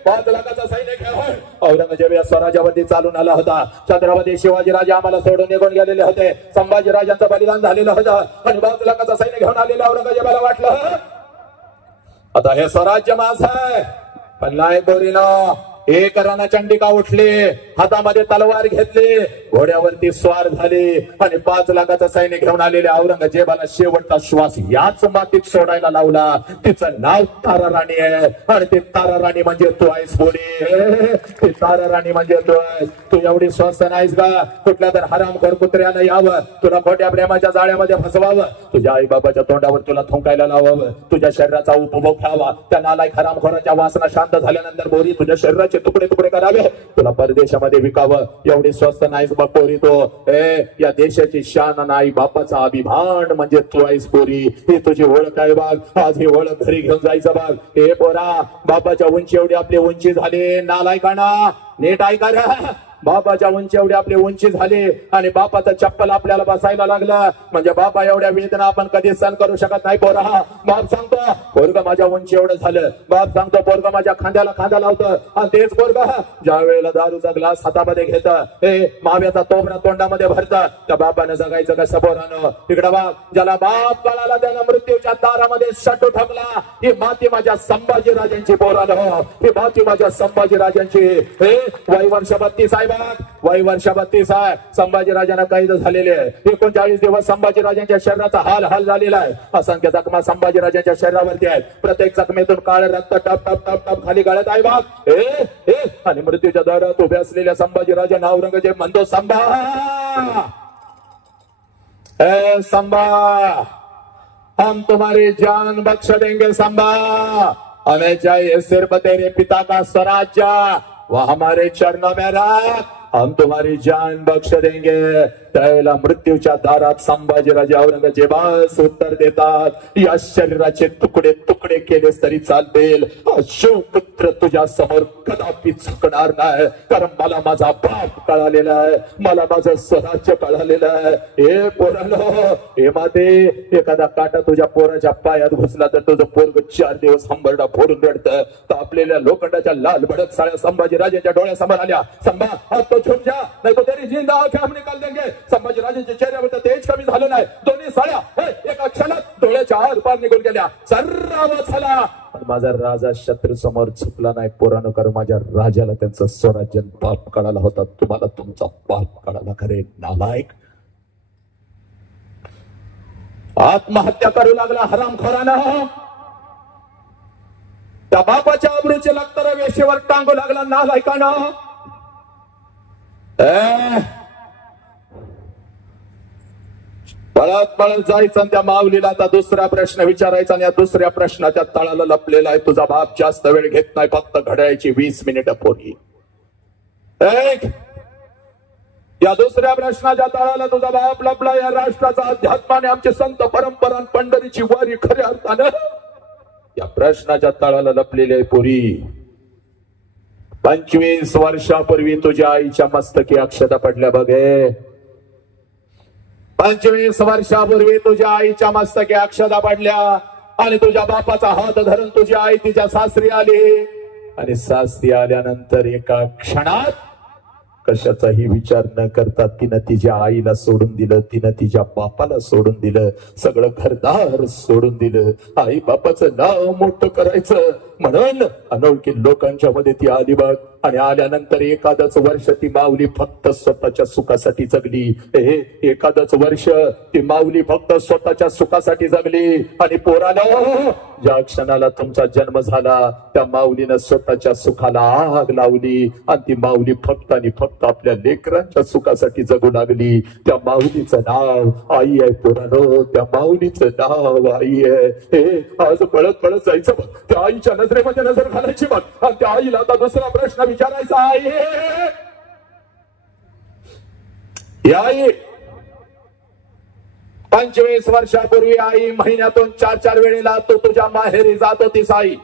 5 लाखाचा सैन्य घेऊन औरंगजेब या स्वराज्यावरती चालून आला होता. छत्रपती शिवाजी राजा आम्हाला सोडून निघून गेलेले होते. संभाजी राजांचं बलिदान झालेलं होतं आणि 5 लाखाचा सैन्य घेऊन आलेल्या औरंगजेबाला वाटलं आता हे स्वराज्य माझं आहे. पण नाही पोरीनो, एक रणचंडिका उठली, हातामध्ये तलवार घेतली, घोड्यावरती स्वार झाली आणि 5 लाखाचा सैन्य घेऊन आलेल्या औरंगजेबाला शेवटचा श्वास याच मातीत सोडायला लावला. तिचं नाव तारा राणी आहे आणि ती तारा राणी म्हणजे तू आहेस पोरी. ती तारा राणी म्हणजे तू आहेस. तू एवढी स्वस्त नाहीस का कुठल्या तर हरामखोर कुत्र्यानं यावं, तुला खोट्या प्रेमाच्या जाळ्यामध्ये फसवावं, तुझ्या आई बाबाच्या तोंडावर तुला थुंकायला लावावं, तुझ्या शरीराचा उपभोग घ्यावा. त्या नालायक हरामखोराच्या वासना शांत झाल्यानंतर पोरी तुझ्या शरीराचे तुकडे तुकडे करावे, तुला परदेशामध्ये विकावं. एवढी स्वस्त नाहीस बघ पोरी तो. या देशाची शान नाही, बापाचा अभिमान म्हणजे तू आहेस पोरी. ही तुझी ओळख आहे बाग. आज ही ओळख घरी घेऊन जायचं बाग. हे पोरा, बापाच्या उंची एवढी आपली उंची झाली. नालायकाना नीट ऐका रे, बापाच्या उंची एवढी आपली उंची झाली आणि बापाचं चप्पल आपल्याला बसायला लागलं म्हणजे बापा एवढ्या वेदना आपण कधी सहन करू शकत नाही पोरा. बाप सांगतो पोरग माझ्या उंची एवढं झालं, बाप सांगतो पोरग माझ्या खांद्याला खांदा लावतं आणि तेच पोरग ज्या वेळेला दारूचा ग्लास हातामध्ये घेतं, माव्याचा तोबरा तोंडामध्ये भरतं, त्या बापानं जगायचं कसं पोरानं. इकडं बाप, ज्याला बाप कळाला त्यानं मृत्यूच्या दारामध्ये शटू ठोकला. ही माती माझ्या संभाजी राजांची पोरानं, ही माती माझ्या संभाजी राजांची. वय वर्ष 32 आहे, वय वर्ष 32 आहे. संभाजी राजांना कैद झालेले 39 दिवस संभाजी राजांच्या शरीराचा हाल हाल झालेला आहे. असंख्य जखमा संभाजी राजांच्या शरीरावरती आहेत. प्रत्येक जखमेतून काळे रक्त टप टप टप टप खाली गळत आहे बाग. आणि मृत्यूच्या दारात उभे असलेल्या संभाजी राजांना औरंगजेब म्हणतो संभा, संभा, हम तुम्हारी जान बख्श देंगे संभा, हमें चाहिए सिर्फ तेरे पिता का स्वराज्य, वह हमारे चरणों में रख, हम तुम्हारी जान बख्श देंगे. त्यावेळेला मृत्यूच्या दारात संभाजीराजे औरंगजेबास उत्तर देतात, या शरीराचे तुकडे तुकडे केलेस तरी चालतील, शिवपुत्र तुझ्या समोर कदापि झुकणार नाही, कारण मला माझा बाप कळालेला आहे, मला माझं स्वराज्य कळालेलं आहे. हे पोरानो, हे माते, एखादा काटा तुझ्या पोराच्या पायात घुसला तर तुझं पोरग 4 दिवस हंबरडा फोडून रडतं. तापलेल्या लोखंडाच्या लाल भडक साळ्या संभाजीराजांच्या डोळ्यासमोर आल्या. संभा, अब तो झुक जा, नहीं तो तेरी जिंदा आंखें हम निकाल देंगे. संभाजीराजांच्या चेहऱ्यावर तेज कमी झालं नाही. दोन्ही साळ्या एका क्षणात डोळ्याच्या आरपार निघून गेल्या. सर्राव झाला, पण माझा राजा शत्रू समोर झुकला नाही पोरानं, कारण माझ्या राजाला त्यांचं स्वराज्य बाप कळाला होता. तुम्हाला तुमचा बाप कळाला खरे नालायक. आत्महत्या करू लागला हरामखोरानं. त्या बापाच्या अब्रूचे लक्तर वेशीवर टांगू लागला नालायकानं. पळत पळत जायचं त्या माऊलीला आता दुसरा प्रश्न विचारायचा आणि या दुसऱ्या प्रश्नाच्या तळाला लपलेला आहे, तुझा बाप जास्त वेळ घेत नाही, फक्त घड्याळची 20 मिनिटं पोरी. या दुसऱ्या प्रश्नाच्या तळाला तुझा बाप लपला. या राष्ट्राचा अध्यात्माने आमचे संत परंपरा पंढरीची वारी खऱ्या अर्थानं या प्रश्नाच्या तळाला लपलेली आहे पोरी. 25 वर्षापूर्वी तुझ्या आईच्या मस्तकी अक्षता पडल्या बघे. 25 वर्षापूर्वी तुझ्या आईच्या मस्तकी अक्षता पडल्या आणि तुझ्या बापाचा हात धरून तुझी आई तिच्या सासरी आली आणि सासरी आल्यानंतर एका क्षणात कशाचाही विचार न करता तिनं तिच्या आईला सोडून दिलं, तिनं तिच्या बापाला सोडून दिलं, सगळं घरदार सोडून दिलं. आई बापाचं नाव मोठं करायचं म्हणून अनोळखी लोकांच्या मध्ये ती आली बघ. आणि आल्यानंतर एखादच वर्ष ती माऊली फक्त स्वतःच्या सुखासाठी जगली. एखादच वर्ष ती माऊली फक्त स्वतःच्या सुखासाठी जगली. आणि पोराला ज्या क्षणाला तुमचा जन्म झाला त्या माऊलीनं स्वतःच्या सुखाला आग लावली आणि ती माऊली फक्त आणि फक्त आपल्या लेकरांच्या सुखासाठी जगू लागली. त्या माऊलीचं नाव आई आहे पोरानो, त्या माऊलीचं नाव आई आहे. आज पळत पळत जायचं बघ, त्या आईच्या नजरेमध्ये नजर घालायची बघ. आणि त्या आईला आता दुसरा प्रश्न विचारायचा आहे. आई 25 वर्षापूर्वी आई महिन्यातून 4 वेळेला तू तुझ्या माहेरी जात होतीस. आई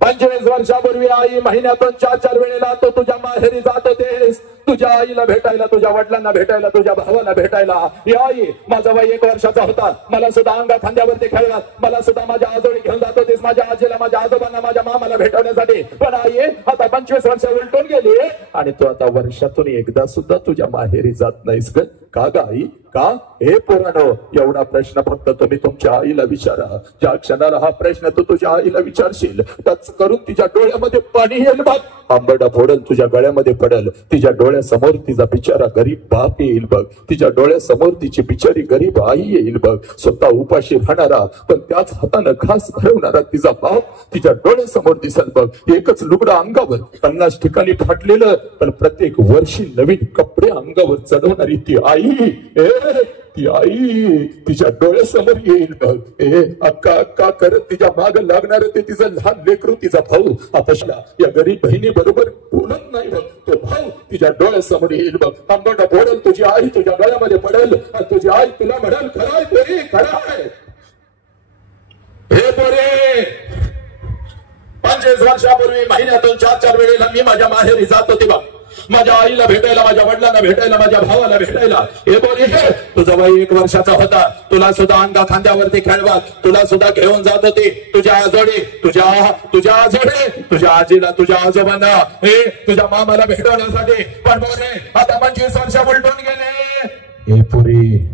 25 वर्षापूर्वी आई महिन्यातून 4 वेळेला तू तुझ्या माहेरी जात होतेस. तुझ्या आईला भेटायला, तुझ्या वडिलांना भेटायला, तुझ्या भावाला भेटायला. आई माझा वय 1 वर्षाचा होता, मला सुद्धा अंगा खांद्यावरती खेळलात, मला सुद्धा माझ्या आजोळी घेऊन जात होतीस, माझ्या आजीला, माझ्या आजोबांना, माझ्या मामाला भेटवण्यासाठी. पण आई आता 25 वर्ष उलटून गेली आणि तू आता वर्षातून एकदा सुद्धा तुझ्या माहेरी जात नाहीस ग. का ग आई, का? हे पोरानो, एवढा प्रश्न फक्त तुम्ही तुमच्या आईला विचारा. ज्या क्षणाला हा प्रश्न तू तुझ्या आईला विचारशील टच करून तिच्या डोळ्यामध्ये पाणी येईल बघ. आंबडा फोडल तुझ्या गळ्यामध्ये पडल. तिच्या डोळ्यासमोर तिचा बिचारा गरीब बाप येईल बघ. तिच्या डोळ्यासमोर तिची बिचारी गरीब आई येईल बघ. स्वतः उपाशी राहणारा पण त्याच हातानं घास भरवणारा तिचा बाप तिच्या डोळ्यासमोर दिसल बघ. एकच लुगडं अंगावर 50 ठिकाणी फाटलेलं पण प्रत्येक वर्षी नवीन कपडे अंगावर चढवणारी ती आई, ती आई तिच्या डोळ्यासमोर येईल बघ. अक्का अक्का करत तिच्या माग लागणार ते तिचं लहान लेकरू, तिचा भाऊ. आता या गरीब बहिणी बरोबर बोलत नाही बघ. तो भाऊ तिच्या डोळ्यासमोर येईल बघ. आंबट फोडल तुझी आई तुझ्या गळ्यामध्ये पडेल आणि तुझी आई तुला म्हणाल खराय पोरी, खराय. हे पोरे 25 वर्षापूर्वी महिन्यातून 4 वेळेला मी माझ्या माहेरी जात होते बघ. माझ्या आईला भेटायला, माझ्या वडिलांना भेटायला, माझ्या भावाला भेटायला. हे बोले तुझा वय 1 वर्षाचा होता, तुला सुद्धा अंगा खांद्यावरती खेळवा, तुला सुद्धा घेऊन जात होते तुझ्या आजोळी, तुझ्या आजोळी, तुझ्या आजीला, तुझ्या आजोबांना, तुझ्या मामाला भेटवण्यासाठी. पण बोले आता 25 वर्ष उलटून गेले. हे पुरी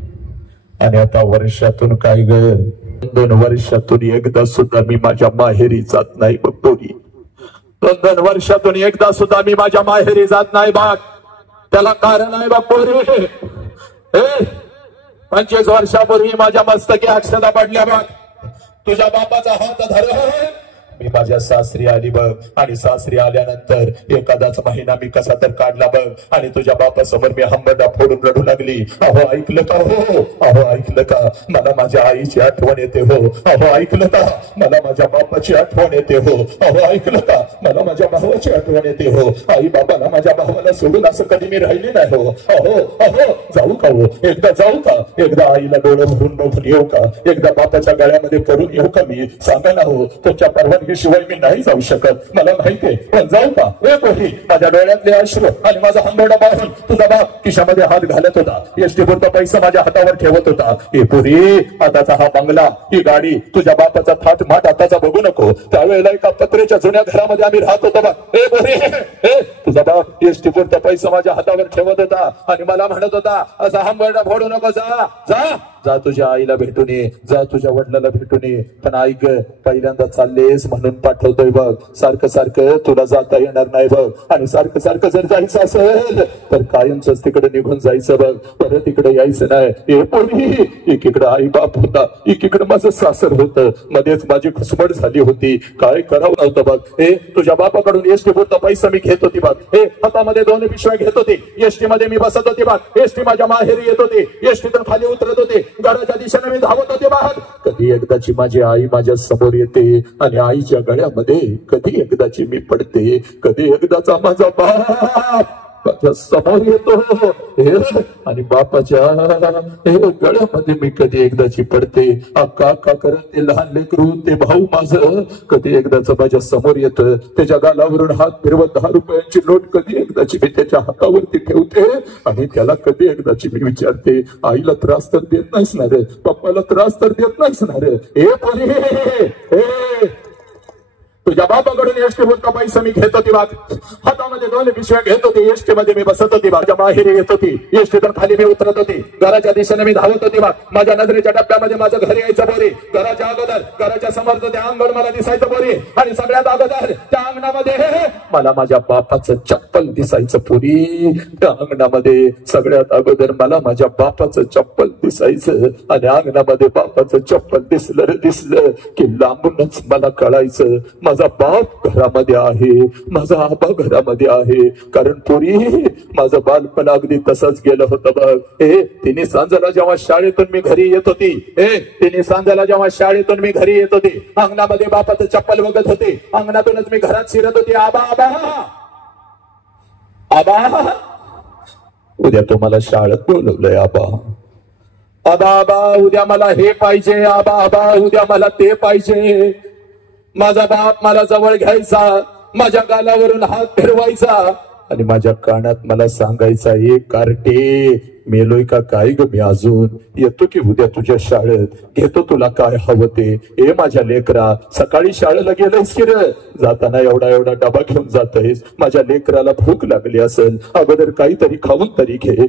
आणि आता वर्षातून काय ग, 2 वर्षातून एकदा सुद्धा मी माझ्या माहेरी जात नाही बघ पोरी. 2 वर्षातून एकदा सुद्धा मी माझ्या माहेरी जात नाही बाग. त्याला कारण आहे बाग पोरी. 25 वर्षापूर्वी माझ्या मस्तकी अक्षता पडल्या बघ. तुझ्या बापाचा हात धरून मी माझ्या सासरी आली बघ. आणि सासरी आल्यानंतर एखादाच महिना मी कसा तर काढला बघ. आणि तुझ्या बापासमोर मी हंबरडा फोडून रडू लागली. अहो ऐकलं का हो, अहो ऐकलं का, मला माझ्या आईची आठवण येते हो. अहो ऐकलं का, मला माझ्या बापाची आठवण येते हो. अहो ऐकलं का, मला माझ्या भावाची आठवण येते हो. आई बाबाला, माझ्या भावाला सोडून असं कधी मी राहिले नाही हो. अहो अहो जाऊ का हो, एकदा जाऊ का, एकदा आईला डोळे भरून बघून येऊ का, एकदा बापाच्या गळ्यामध्ये पडून येऊ का. मी सांगा ना हो, तुमच्या परवानगी शिवाय मी नाही जाऊ शकत, मला माहितीये. पण जाऊ का? ए पोरी, माझ्या डोळ्यातले अश्रू आणि माझा हंबरडा पाहून तुझा बाप खिशामध्ये हात घालत होता, एसटी पुरता पैसा माझ्या हातावर ठेवत होता. ए पोरी, आताचा हा बंगला, ही गाडी, तुझ्या बापाचा थाट माट आताचा बघू नको. त्यावेळेला एका पत्र्याच्या जुन्या घरामध्ये आम्ही राहत होतो बा. ए पोरी, तुझा बाप एसटी पुरता पैसा माझ्या हातावर ठेवत होता आणि मला म्हणत होता असा हंबरडा फोडू नको, जा जा जा तुझ्या आईला भेटून ये, जा तुझ्या वडिलाला भेटून ये. पण ऐक, पहिल्यांदा चाललेस म्हणून पाठवतोय बघ. सारखं सारखं तुला जाता येणार नाही बघ. आणि सारखं सारखं जर जायचं असेल तर कायमच तिकडे निघून जायचं बघ, परत इकडे यायचं नाही. हे पोरी, एकीकडे आई बाप होता, एकीकडे माझं सासर होतं, मध्येच माझी घुसमट झाली होती, काय करावं नव्हतं बघ. तुझ्या बापाकडून एसटी पुरता पैसा मी घेत होती बघ. हातामध्ये 2 पिशव्या घेत होती, एसटी मध्ये मी बसत होती बघ. एसटी माझ्या माहेरी येत होती, एसटीतून खाली उतरत होते, घराच्या दिशेने मी धावत होते बाहेर. कधी एकदाची माझी आई माझ्या समोर येते आणि आईच्या गळ्यामध्ये कधी एकदाची मी पडते, कधी एकदाचा माझा बाप माझ्या समोर येतो आणि बापाच्या गळ्यामध्ये मी कधी एकदाची पडते. अक्का अक्का करत ते लहान लेकरू, ते भाऊ माझं कधी एकदाच माझ्या समोर येतं. त्याच्या गालावरून हात फिरवत 10 रुपयांची नोट कधी एकदाची मी त्याच्या हातावरती ठेवते आणि त्याला कधी एकदाची मी विचारते, आईला त्रास तर देत नाहीस ना रे, पप्पाला त्रास तर देत नाहीस ना रे. तुझ्या बापाकडून एसटी बोलता पैसा मी घेत होती बाग, हातामध्ये 2 पिशव्या घेत होती, एसटी मध्ये मी बसत होती बाग, माहेरी येत होती, एसटीतून खाली मी उतरत होती, घराच्या दिशेने मी धावत होती बाग, माझ्या नजरेच्या टप्प्यामध्ये माझं घर यायचं बोरी, घराच्या अगोदर घराच्या समोरचं ते अंगण मला दिसायचं बोरी, आणि सगळ्यात अगोदर त्या अंगणामध्ये मला माझ्या बापाचं चप्पल दिसायचं पुरी, त्या अंगणामध्ये सगळ्यात अगोदर मला माझ्या बापाचं चप्पल दिसायचं, आणि अंगणामध्ये बापाचं चप्पल दिसलं की लांबूनच मला कळायचं माझा बाप घरामध्ये आहे, माझा आबा घरामध्ये आहे. कारण पुरी माझं बालपण अगदी तसंच गेलं होतं बघ. तिने सांजाला जेव्हा शाळेतून मी घरी येत होती, तिने सांजाला जेव्हा शाळेतून मी घरी येत होती, अंगणामध्ये बापाचं चप्पल बघत होते, अंगणातूनच मी घरात शिरत होती, आबा आबा आबा उद्या तुम्हाला शाळेत बोलवलंय आबा, आबा आबा उद्या मला हे पाहिजे, आबा आबा उद्या मला ते पाहिजे. माझा बाप मला जवळ घ्यायचा, माझ्या गालावरून हात फिरवायचा आणि माझ्या कानात मला सांगायचा, एक कार्टे मेलोय का काय ग मी, अजून येतो की उद्या तुझ्या शाळेत, घेतो तुला काय हवं ते. ए माझ्या लेकरा, सकाळी शाळेला गेलंयस की रे, जाताना एवढा एवढा डबा घेऊन जातोयस, माझ्या लेकराला भूक लागली असेल, अगोदर काहीतरी खाऊन तरी घे.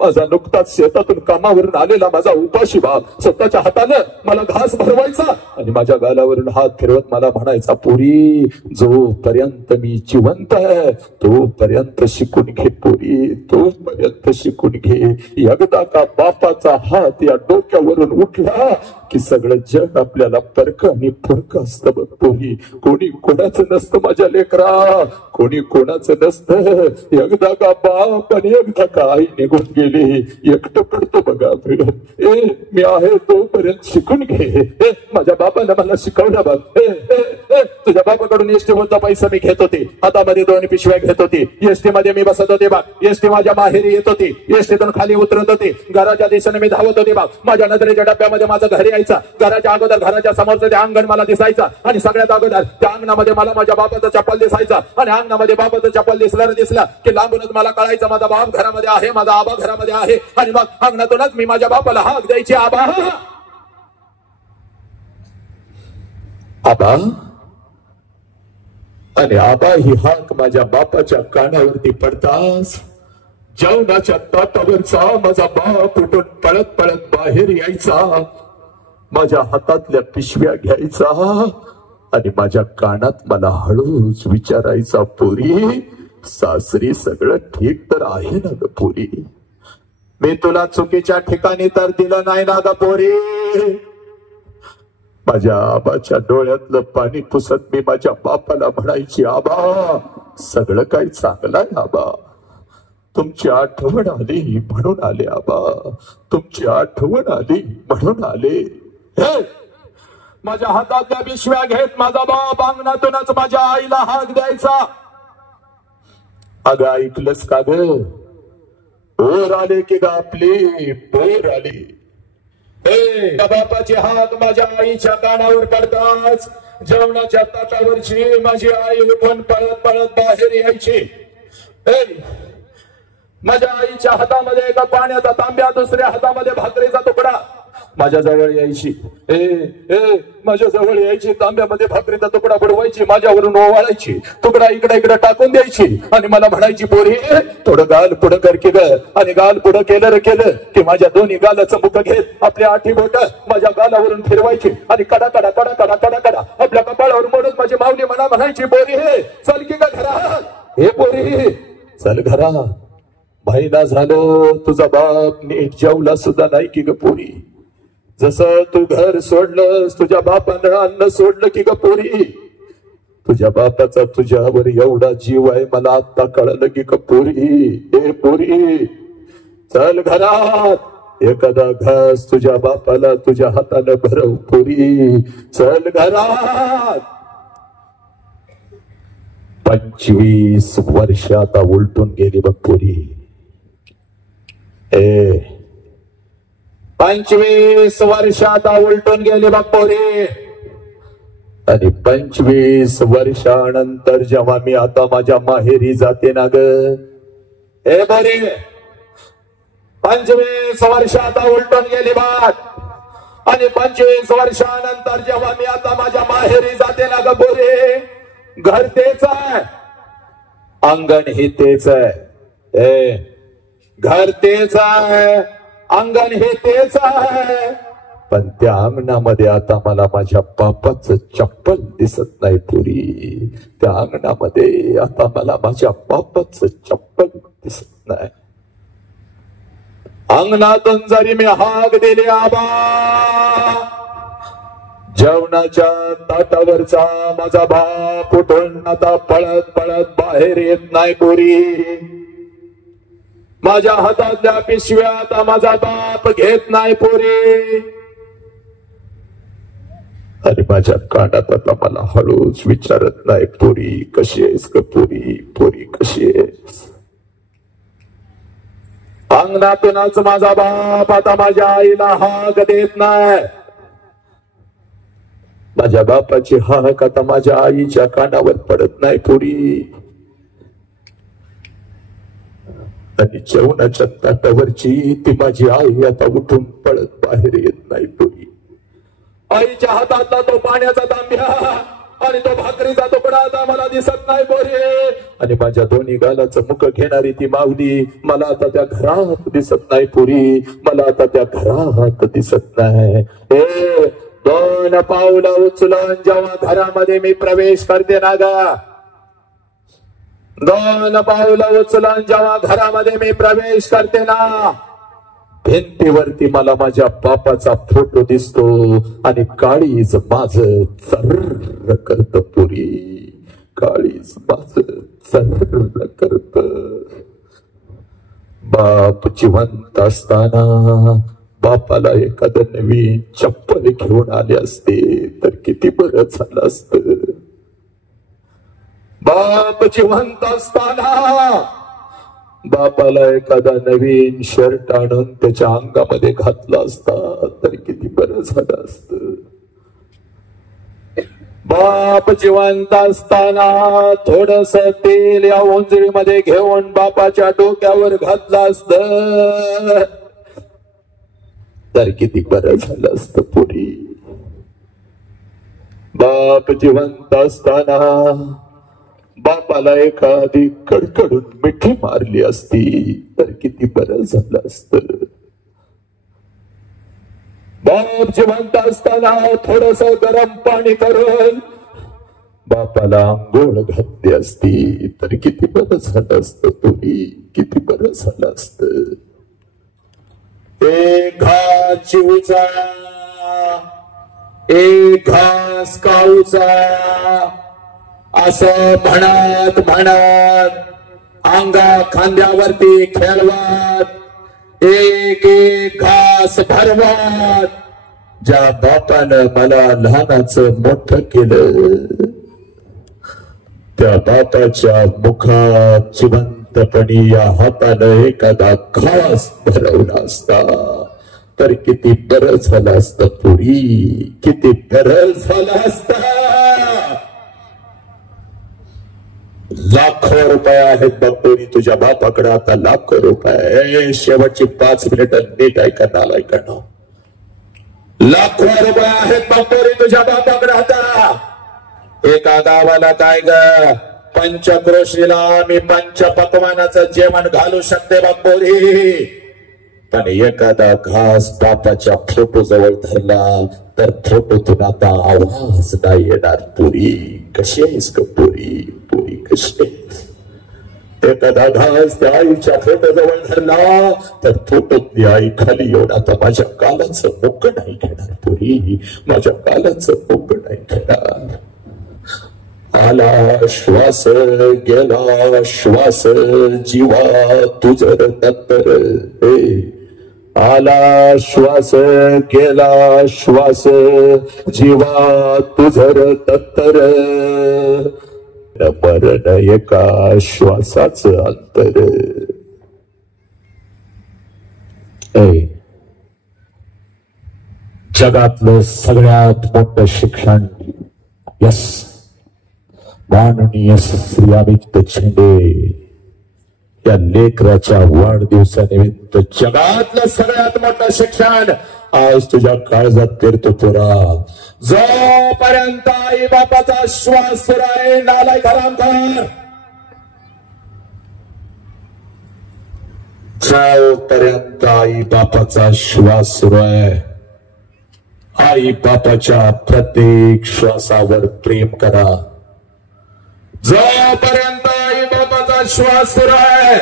माझा नुकताच शेतातून कामावरून आलेला माझा उपाशी बाप स्वतःच्या हातानं मला घास भरवायचा आणि माझ्या गालावरून हात फिरवत मला म्हणायचा, पुरी जोपर्यंत मी जिवंत आहे तोपर्यंत शिकून घे पुरी, तोपर्यंत शिकून घे. एकदा का बापाचा हात या डोक्यावरून उठला की सगळं जग आपल्याला परक आणि फरक असतं बघ पुरी. कोणी कोणाचं नसतं माझ्या लेकरा, कोणी कोणाचं नसतं. एकदा का बाप आणि एकदा का आई निघून गेली, एकटं पडतो बघा. मी आहे तोपर्यंत शिकून घे. माझ्या बापानं मला शिकवलं बघ. तुझ्या बापाकडून एसटी बोलता पैसा मी घेत होते, हातामध्ये 2 पिशव्या घेत होती, एसटी मध्ये मी बसत होते बघ, एसटी माझ्या माहेरी येत होती, एसटीतून खाली उतरत होते, घराच्या दिशेने मी धावत होते बघ, माझ्या नजरेच्या डब्यामध्ये माझं घर यायचं, घराच्या अगोदर घराच्या समोरचं ते अंगण मला दिसायचं, आणि सगळ्यात अगोदर त्या अंगणामध्ये मला माझ्या बापाचं चप्पल दिसायचं, आणि अंगणामध्ये बापाचं चप्पल दिसलं की लांबूनच मला कळायचं माझा बाप घरामध्ये आहे, माझा आबा घरामध्ये आहे. आणि मग अंगणातूनच मी माझ्या बापाला हाक द्यायची, आबा आबा. आणि आबा ही हाक माझ्या बापाच्या कानावरती पडताच जेवणाच्या ताटावरचा माझा बाप उठून पळत पळत बाहेर यायचा, माझ्या हातातल्या पिशव्या घ्यायचा आणि माझ्या कानात मला हळूच विचारायचा, पोरी सासरी सगळं ठीक तर आहे ना ग पोरी, मी तुला चुकीच्या ठिकाणी तर दिलं नाही ना ग पोरी. माझ्या आबाच्या डोळ्यातलं पाणी पुसत मी माझ्या बापाला म्हणायची, आबा सगळं काही चांगलं आहे आबा, तुमची आठवण आली म्हणून आले आबा, तुमची आठवण आली म्हणून आले. माझ्या हातातल्या पिशव्या घेत माझा बाप अंगणातूनच माझ्या आईला हाक द्यायचा. अगं ऐकलंस का ग, पोर आले की ग आपली, पोर आली. बापाची हाक माझ्या आईच्या कानावर पडताच जेवणाच्या ताटावरची माझी आई उठून पळत पळत बाहेर यायची. माझ्या आईच्या हातामध्ये एका पाण्याचा तांब्या, दुसऱ्या हातामध्ये भाकरीचा तुकडा माझ्या जवळ यायची. माझ्या जवळ यायची, तांब्यामध्ये भाकरीचा तुकडा बुडवायची, माझ्यावरून ओवाळायची, तुकडा इकडे इकडे टाकून द्यायची आणि मला म्हणायची, पोरी थोडं गाल पुढं कर की ग. आणि गाल पुढं केलं की माझ्या दोन्ही गालाचं मुख घेत आपल्या 8 बोट माझ्या गालावरून फिरवायची आणि कडा कडा कडा कडा कडा कडा आपल्या कपाळावर मोडून माझी माऊली मला म्हणायची, पोरी चल की ग घरात, हे पोरी चल घरात. महिना झालो तुझा बाप नीट जेवला सुद्धा नाही की ग पोरी. जसं तू घर सोडलंस तुझ्या बापानं अन्न सोडलं की ग पोरी. तुझ्या बापाचा तुझ्यावर एवढा जीव आहे मला आता कळलं की ग पोरी. ए पोरी चल घरात, एखादा घास तुझ्या बापाला तुझ्या हातानं भरव पोरी, चल घरात. 25 वर्ष आता उलटून गेली बघ पोरी. 25 वर्ष आता उलटून गेली बघ पोरी. आणि 25 वर्षानंतर जेव्हा मी आता माझ्या माहेरी जाते ना ग, ए बरे 25 वर्ष आता उलटून गेली बात. आणि 25 वर्षानंतर जेव्हा मी आता माझ्या माहेरी जाते ना ग बोरे, घर तेच आहे, अंगण हे तेच आहे, घर तेच आहे, अंगण हे तेच आहे, पण त्या अंगणामध्ये आता मला माझ्या बापाचं चप्पल दिसत नाही पुरी. त्या अंगणामध्ये आता मला माझ्या बापाचं चप्पल दिसत नाही. अंगणातून जरी मी हाक दिली आबा, जेवणाच्या ताटावरचा माझा बाप उठून आता पळत पळत बाहेर येत नाही पुरी. माझ्या हातातल्या पिशव्या आता माझा बाप घेत नाही पुरी. आणि माझ्या कानात आता मला हळूच विचारत नाही, पुरी कशी आहेस ग पुरी, पुरी कशी आहेस. अंगणातूनच माझा बाप आता माझ्या आईला हाक देत नाही. माझ्या बापाची हाक आता माझ्या आईच्या कानावर पडत नाही पुरी. आणि जेवणाच्या ताटावरची ती माझी आई आता उठून पळत बाहेर येत नाही पुरी. आईच्या हातातला तो पाण्याचा तांब्या आणि तो भाकरीचा तुकडा आता मला दिसत नाही बोरे. आणि माझ्या दोन्ही गालाचं मुख घेणारी ती माऊली मला आता त्या घरात दिसत नाही पुरी. मला आता त्या घरात दिसत नाही. 2 पावलं उचलून जेव्हा घरामध्ये मी प्रवेश करते ना ग, 2 पावलं उचलून जेव्हा घरामध्ये मी प्रवेश करते ना, भिंतीवरती मला माझ्या बापाचा फोटो दिसतो आणि काळीज माझ चर्र करत पुरी. काळीज माझ चर्र करत. बाप जिवंत असताना बापाला एखादं नवीन चप्पल घेऊन आले असते तर किती बरं झालं असत. बाप जिवंत असताना बापाला एखादा नवीन शर्ट आणून त्याच्या अंगामध्ये घातला असता तर किती बरं झालं असत. बाप जिवंत असताना थोडस तेल या ओंजळीमध्ये घेऊन बापाच्या डोक्यावर घातलं असत तर किती बरं झालं असत पुरी. बाप जिवंत असताना बापाला एखादी कडकडून मिठी मारली असती तर किती बरं झालं असत. बाप जिवंत असताना थोडस गरम पाणी करून बापाला आंघोळ घातली असती तर किती बरं झालं असत पुरी. किती बरं झालं असत. एक घास चिवचा, एक घास काऊचा असं म्हणत म्हणत अंगा खांद्यावरती खेळवत एक एक घास भरवत ज्या बापानं मला लहानाचं मोठं केलं त्या बापाच्या मुखात जिवंतपणी या हातानं एखादा घास भरवला असता तर किती बरं झालं असतं पुरी. किती बरं झालं असतं. लाखो रुपये आहेत बघतोय तुझ्या बापाकडे आता. लाखो रुपये. शेवटची 5 मिनिटं नीट ऐका नालायकांनो. लाखो रुपये आहेत बघतोय तुझ्या बापाकडे आता. एका गावाला काय ग पंचक्रोशीला मी पंचपक्वानाचं जेवण घालू शकते बघतोय. पण एखादा घास बापाच्या फोटो जवळ धरला तर फोटोतून आता आवाज नाही येणार पुरी. कशी आहेस ग पुरी. पुरी कशी आहेस. एखादा घास त्या आईच्या फोटो जवळ धरला तर फोटोतली आई खाली येऊन आता माझ्या गालाचं मुख नाही घेणार पुरी. माझ्या गालाचं मुख नाही घेणार. आला श्वास गेला श्वास जीवा तुझर नंतर. आला श्वास गेला श्वास जीवा तुझर तत्तर. मरण एका श्वासाचं अंतर. जगातलं सगळ्यात मोठं शिक्षण यस माननीय श्री अमित झेंडे या लेकराच्या वाढदिवसानिमित्त जगातलं सगळ्यात मोठं शिक्षण आज तुझ्या काळजात पेरतो पोरा. जोपर्यंत आई बापाचा श्वास सुरू आहे नालायक हरामखोर, जोपर्यंत आई बापाचा श्वास सुरू आहे आई बापाच्या प्रत्येक श्वासावर प्रेम करा. जोपर्यंत आई बापाचा श्वास सुरू आहे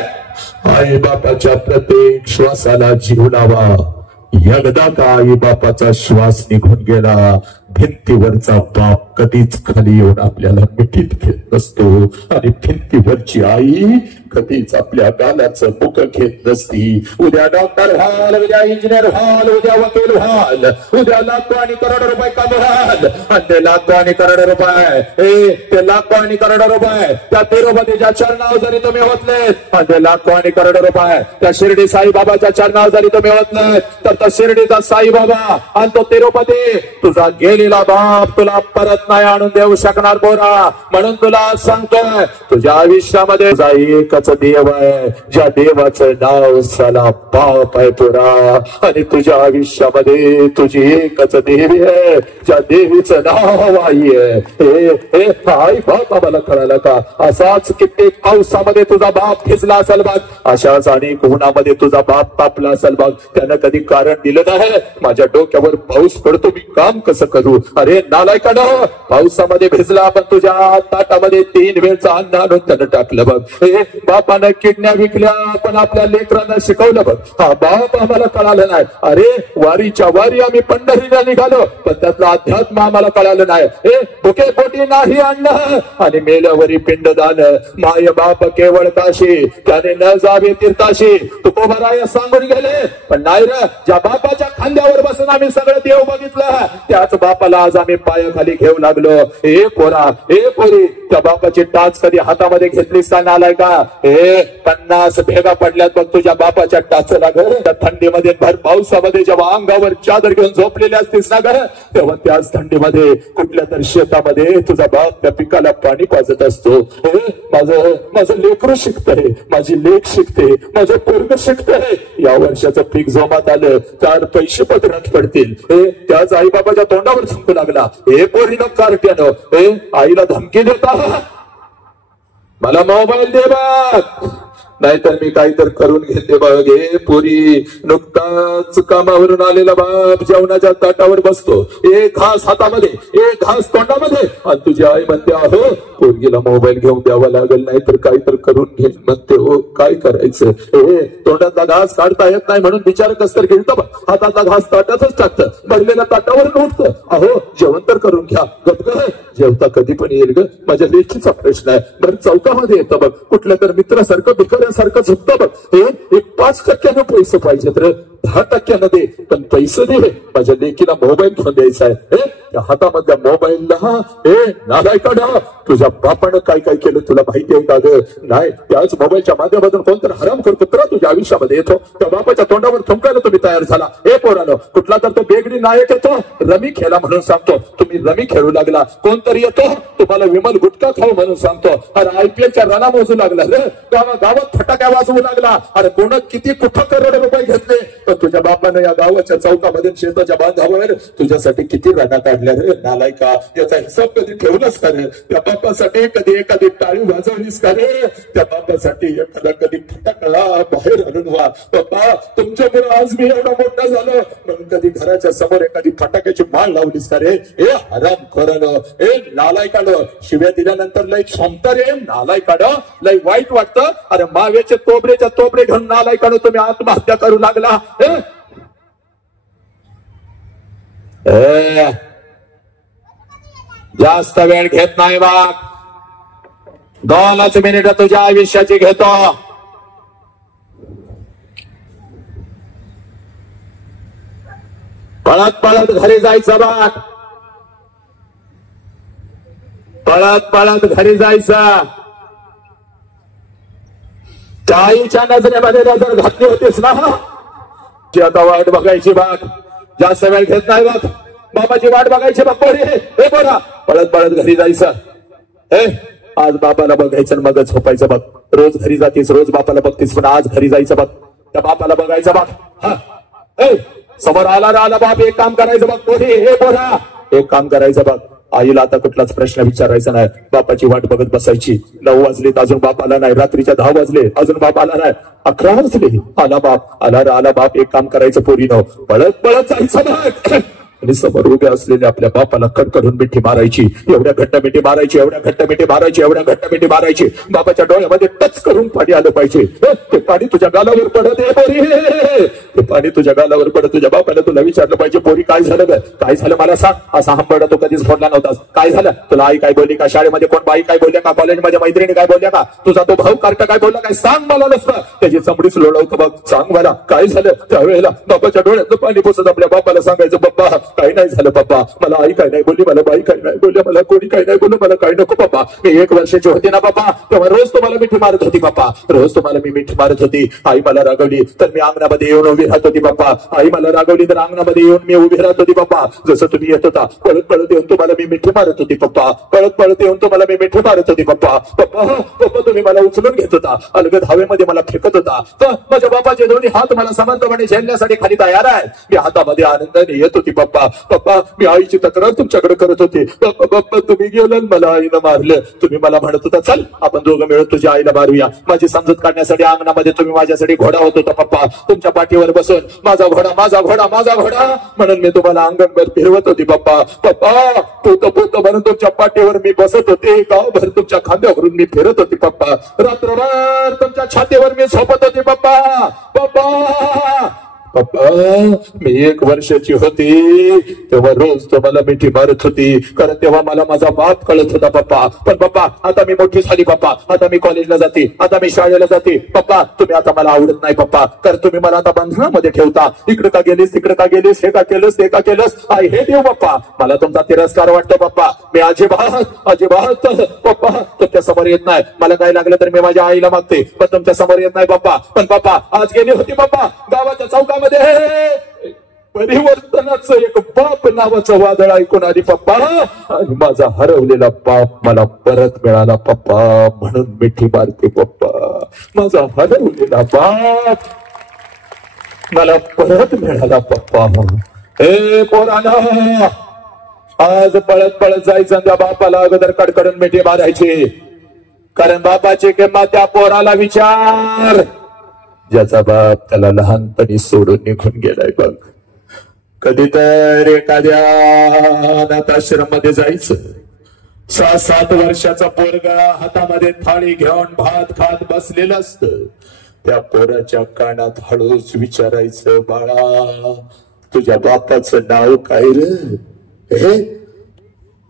आई बापाच्या प्रत्येक श्वासाला जीव लावा. एकदा का आई बापाचा श्वास निघून गेला भिंतीवरचा बाप कधीच खाली येऊन आपल्याला मिठीत घेत नसतो आणि भिंतीवरची आई कधीच आपल्या गालाचं मुख घेत नसती. उद्या डॉक्टर व्हाल, उद्या इंजिनियर व्हाल, उद्या वकील व्हाल, उद्या लाखो आणि करोड रुपये कमवाल आणि ते लाखो आणि करोड रुपये ते लाखो आणि करोड रुपये त्या तिरुपतीच्या चरणावर जरी तुम्ही होतले आणि ते लाखो आणि करोड रुपये त्या शिर्डी साईबाबाच्या चरणावर जरी तुम्ही होतले तर तो शिर्डीचा साईबाबा आणि तो तिरुपती तुझा गेलेला बाप तुला परत नाही आणून देऊ शकणार पोरा. म्हणून तुला सांगतोय तुझ्या आयुष्यामध्ये तुझा एकच देव आहे ज्या देवाचं नाव साला बाप आहे पोरा. आणि तुझ्या आयुष्यामध्ये तुझी एकच देवी आहे ज्या देवीचं नाव आई आहे. आई बाप आम्हाला कळालं का? असाच कित्येक पावसामध्ये तुझा बाप भिजला असेल बघ, अशाच अनेक उन्हामध्ये तुझा बाप तापला असेल बघ. त्यानं कधी कारण दिलं नाही माझ्या डोक्यावर पाऊस पडतो मी काम कसं करू. अरे नालायकानं पावसामध्ये भिजला पण तुझ्या ताटामध्ये 3 वेळचं अन्न आणून त्यानं टाकलं बघ. बापानं किडण्या विकल्या पण आपल्या लेकरांना शिकवलं बघ. हा बाप आम्हाला कळालं नाही. अरे वारीच्या वारी आम्ही पंढरीला निघालो पण त्यातलं अध्यात्म आम्हाला कळालं नाही. भुके पोटी नाही अन्न आणि मेल्यावरी पिंडदान. माय बाप केवळ काशी त्याने न जावे तीर्थाशी तुकोबराय सांगून गेले. पण नाही रे, ज्या बापाच्या खांद्यावर बसून आम्ही सगळं देव बघितलं त्याच बापाला आज आम्ही पायाखाली घेऊ लागलो. ए पोरा, ए पोरी, त्या बापाची टाच कधी हातामध्ये घेतलीस का नालाय का? 50 भेगा पडल्यात बघ तुझ्या बापाच्या टाचला ग. त्या थंडीमध्ये भर पावसामध्ये जेव्हा अंगावर चादर घेऊन झोपलेली असतीस ना ग तेव्हा त्याच थंडीमध्ये कुठल्या तरी शेतामध्ये तुझा बाप त्या पिकाला पाणी पाजत असतो. माझं लेकरू शिकतंय, माझी लेक शिकते, माझं पोरग शिकतंय. या वर्षाचं पीक जोमात आलं 4 पैसे पदरात पडतील. त्याच आई बाबाच्या तोंडावर थुंकू लागला. पोरीनं कार्ट्यानं आईला धमकी देता मला मोबाईल दे बघ नाहीतर मी काहीतरी करून घेते बघ. पोरी नुकताच कामावरून आलेला बाप जेवणाच्या ताटावर बसतो, एक घास हातामध्ये एक घास तोंडामध्ये आणि तुझी आई म्हणते अहो पोरगीला मोबाईल घेऊन द्यावा लागेल नाहीतर काहीतरी करून घे म्हणते. हो काय करायचं? तोंडातला घास काढता येत नाही म्हणून बिचार कसतर घेत बघ. हातातला घास ताटातच टाकतं, भरलेल्या ताटावर उठतं. अहो जेवण तर करून घ्या. गप जेवता कधी पण येईल ग, माझ्या लेखीचा प्रश्न आहे. बरं चौकामध्ये येतं बघ कुठल्या तर मित्रासारखं भिकाऱ्यासारखं झुकतं बघ. 1-5% पैसे पाहिजेत रे, 10% दे पण पैसे दे. माझ्या लेकीला मोबाईल घेऊन द्यायचा आहे. त्या हातामधल्या मोबाईलला नालायकानं तुझ्या बापानं काय काय केलं तुला माहिती आहे का ग? नाही, त्याच मोबाईलच्या माध्यमातून कोणतरी हरामखोर कुत्रा तुझ्या आयुष्यामध्ये येतो. त्या बापाच्या तोंडावर थुंकायला तुम्ही तयार झाला. पोरानं कुठला तर तो बेगडी नायक येतो रमी खेळा म्हणून सांगतो, तुम्ही रमी खेळू लागला. कोणतरी येतो तुम्हाला विमल गुटखा खाऊ म्हणून सांगतो. अरे IPLच्या रना मोजू लागला रे, गावात फटाक्या वाजवू लागला. अरे कोण किती कुठं करोड रुपये घेतले पण तुझ्या बापानं या गावाच्या चौकामध्ये शेताच्या बांधावर तुझ्यासाठी किती रना काढल्या रे नालायका. याचा हिसाब कधी ठेवलास का रे? त्या बापासाठी कधी एखादी टाळी वाजवलीस का रे? त्या बापासाठी एखादा कधी फटाकळा बाहेर आणून वा. बाबा तुमच्यामुळे आज मी एवढा मोठा झालो म्हणून कधी घराच्या समोर एखादी फटाक्याची माळ लावलीस का रे? हराम खरं नालायकानं शिव्या दिल्यानंतर लय क्षमता रे नालायकानं लय वाईट वाटतं. अरे मावेचे तोबरेच्या तोबरे घेऊन नालायकानं तुम्ही आत्महत्या करू लागला. जास्त वेळ घेत नाही बाग, 2 मिनिटं तुझ्या आयुष्याची घेतो. पळत पळत घरी जायचं बाग, पळत पळत घरी जायचं. त्या आईच्या नजरेमध्ये नजर घातली होतीस ना की आता वाट बघायची बाग. जास्त वेळ घेत नाही बाग, बाबाची वाट बघायची बघ. हे बघा पळत पळत घरी जायचं. आज बापाला बघायचं मग झोपायचं बघ. रोज घरी जातीस, रोज बापाला बघतीस पण आज घरी जायचं बघ. त्या बापाला बघायचं बघ. समोर आला बाप, एक काम करायचं बघ पोरी, हे पोरा एक काम करायचं बघ, आईला आता कुठलाच प्रश्न विचारायचा नाही, बापाची वाट बघत बसायची. 9 वाजले अजून बाप आला नाही, रात्रीच्या 10 वाजले अजून बाप आला नाही, 11 वाजले आला बाप, आला बाप, एक काम करायचं पोरीनं, पळत पळत जायचं बघ आणि समोर उभे असलेले आपल्या बापाला कडकडून मिठी मारायची, एवढ्या घट्ट मिठी मारायची, एवढ्या घट्ट मिठी मारायची, एवढ्या घट्ट मिठी मारायची, बापाच्या डोळ्यामध्ये टच करून पाणी आलं पाहिजे. ते पाणी तुझ्या गालावर पडत आहे पोरी, ते पाणी तुझ्या गालावर पडत. तुझ्या बापाला तुला विचारलं पाहिजे, पोरी काय झालं ग, काय झालं मला सांग. असा हंबरडा तू कधीच फोडला नव्हतास, काय झालं तुला, आई काय बोलली का, शाळेमध्ये कोण बाई काय बोलल्या का, कॉलेजमध्ये मैत्रिणी काय बोलल्या का, तुझा तो भाऊ कार्ट काय बोलला काय, सांग मला नसतं. त्याची चमडीच लोळवतं बघ, सांग मला काय झालं. त्यावेळेला बापाच्या डोळ्यातलं पाणी पुसत आपल्या बापाला सांगायचं, पप्पा काही नाही झालं पप्पा, मला आई काय नाही बोलली, मला बाई काय नाही बोलली, मला कोणी काय नाही बोललं, मला काय नको पप्पा. मी 1 वर्षाची होती ना पप्पा, तेव्हा रोज तुम्हाला मिठी मारत होती पप्पा, रोज तुम्हाला मी मिठी मारत होती. आई मला रागवली तर मी अंगणामध्ये येऊन उभी राहत होती पप्पा, आई मला रागवली तर अंगणामध्ये येऊन मी उभी राहत होती पप्पा. जसं तुम्ही येत होता पळत पळत येऊन तुम्हाला मी मिठी मारत होती पप्पा, पळत पळत येऊन तुम्हाला मी मिठी मारत होती पप्पा. पप्पा पप्पा तुम्ही मला उचलून घेत होता, अलगद हवेमध्ये मला फेकत होता. माझ्या बापाचे दोन्ही हात मला समांतरपणे झेलण्यासाठी खाली तयार आहे. मी हातामध्ये आनंदाने येत होती पप्पा. पप्पा मी आईची तक्रार तुमच्याकडे करत होते, पप्पा तुम्ही गेलं मला आईनं मारलं. तुम्ही मला म्हणत होता चल आपण दोघं मिळून तुझ्या आईला मारूया. माझी समजूत काढण्यासाठी अंगणामध्ये तुम्ही माझ्यासाठी घोडा होत होता पप्पा, तुमच्या पाठीवर बसून माझा घोडा माझा घोडा माझा घोडा म्हणून मी तुम्हाला अंगणभर फिरवत होती पप्पा. पप्पा पोत म्हणून तुमच्या पाठीवर मी बसत होते, गावभर तुमच्या खांद्यावरून मी फिरत होती पप्पा, रात्रभर तुमच्या छातीवर मी झोपत होती पप्पा. पप्पा पप्पा मी 1 वर्षाची होती तेव्हा रोज तुम्हाला मिठी मारत होती, कारण तेव्हा मला माझा बाप कळत होता पप्पा. पण पप्पा आता मी मोठी झाली पप्पा, आता मी कॉलेजला जाते, आता मी शाळेला जाते पप्पा. तुम्ही आता मला आवडत नाही पप्पा, कारण तुम्ही मला आता बंधनामध्ये ठेवता. इकडे का गेलीस, तिकडे का गेलीस, हे का केलंस, ते का केलंस, आय हेट यू पप्पा. मला तुमचा तिरस्कार वाटतो पप्पा. मी अजिबात पप्पा तुमच्या समोर येत नाही. मला काय लागलं तर मी माझ्या आईला मागते, पण तुमच्या समोर येत नाही पप्पा. पण पप्पा आज गेली होती पप्पा गावाच्या चौकामध्ये, परिवर्तनाचं एक बाप नावाचं वादळ ऐकून आली पप्पा, आणि माझा हरवलेला बाप मला परत मिळाला पप्पा, म्हणून मिठी मारते पप्पा. माझा हरवलेला बाप मला परत मिळाला पप्पा. हे पोरांनो आज पळत पळत जायचं, त्या बापाला अगोदर कडकडून मिठी मारायची, कारण बापाची किंमत त्या पोराला विचार ज्याचा बाप त्याला लहानपणी सोडून निघून गेलाय बघ. कधी तर एखाद्या अनाथाश्रम मध्ये जायचं, 6-7 वर्षाचा पोरगा हातामध्ये थाळी घेऊन भात खात बसलेलं असतं. त्या पोराच्या कानात हळूच विचारायचं, बाळा तुझ्या बापाचं नाव काय रे.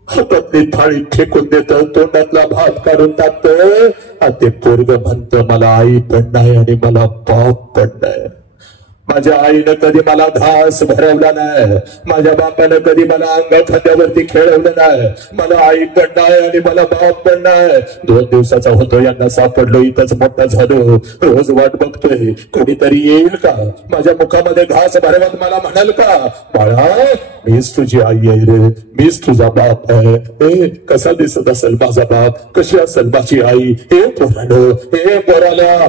हातातली थाळी फेकून देत, तोंडातला भात काढून टाकत, ते पोरग म्हणत मला आई पण नाही आणि मला बाप पण नाही. माझ्या आईनं कधी मला घास भरवला नाही, माझ्या बापानं कधी मला अंगा खांद्यावरती खेळवलं नाही. मला आई पण नाही आणि मला बाप पण नाही. 2 दिवसाचा होतो, यांना सापडलो, इथंच मोठा झालो. रोज वाट बघतोय कोणीतरी येईल का, माझ्या मुखामध्ये घास भरवत मला म्हणाल का, बाळा मीच तुझी आई आहे रे, मीच तुझा बाप आहे. कसा दिसत असेल माझा बाप, कशी असेल माझी आई. हे पोरानं, हे पोराला,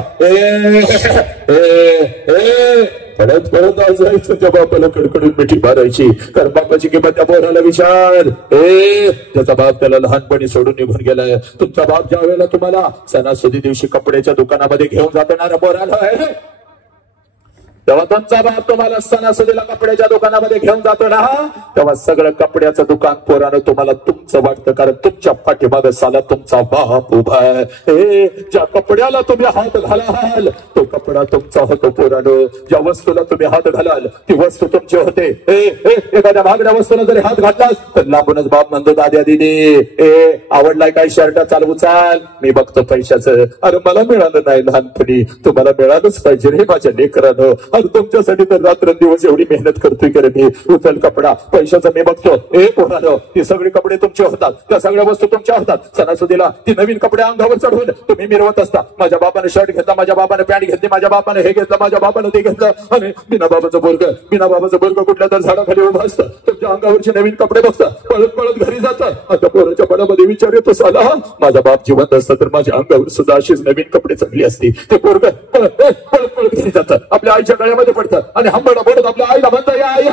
पळत पळत जायचं, त्या बापाला कडकडून मिठी मारायची, कारण बापाची किंमत त्या पोराला विचार. त्याचा बाप त्याला लहानपणी सोडून निघून गेलाय. तुमचा बाप ज्या वेळेला तुम्हाला सणासुदी दिवशी कपड्याच्या दुकानामध्ये घेऊन जाताना पोराला आहे, तेव्हा तुमचा बाप तुम्हाला सणासुदीला कपड्याच्या दुकानामध्ये घेऊन जातो ना, तेव्हा सगळं कपड्याचं दुकान पोरानं तुम्हाला तुमचं वाटतं, कारण तुमच्या पाठीमागे साला तुमचा बाप उभा आहे. ज्या कपड्याला तुम्ही हात घालाल तो कपडा तुमचा होतो पोरानं. ज्या वस्तूला तुम्ही हात घालाल ती वस्तू तुमची होते. एखाद्या महागड्या वस्तूला जरी हात घातलास तर लांबूनच बाप म्हणतो, दाद्या दिदी आवडलाय काय शर्ट, चालवू चाल, मी बघतो पैशाचं. अरे मला मिळालं नाही लहानपणी, तुम्हाला मिळालंच पाहिजे रे माझ्या लेकरानं. अरे तुमच्यासाठी तर रात्रंदिवस एवढी मेहनत करतोय की मी. उचल कपडा, पैशाचं मी बघतो. पोरानो ती सगळी कपडे तुमचे होतात, त्या सगळ्या वस्तू तुमच्या होतात. सणासुदीला ती नवीन कपडे अंगावर चढवून तुम्ही मिरवत असता. माझ्या बापाने शर्ट घेतला, माझ्या बापाने पॅन्ट घेतली, माझ्या बापाने हे घेतलं, माझ्या बापाने ते घेतलं, आणि बिना बाबाचं बोरग कुठल्या तर झाडाखाली उभं असतं. तुमच्या अंगावरचे नवीन कपडे बघतात, पळत पळत घरी जातात. आता पोराच्या मनामध्ये विचार येतो, साला माझा बाप जिवंत असतं तर माझ्या अंगावर सुद्धा अशीच नवीन कपडे चढली असती. ते पोरग पळत पळत घरी जातात, आपल्या आईच्या गळ्यामध्ये पडतं आणि हंबरडा बोलत आपल्या आईला म्हणतो, या आय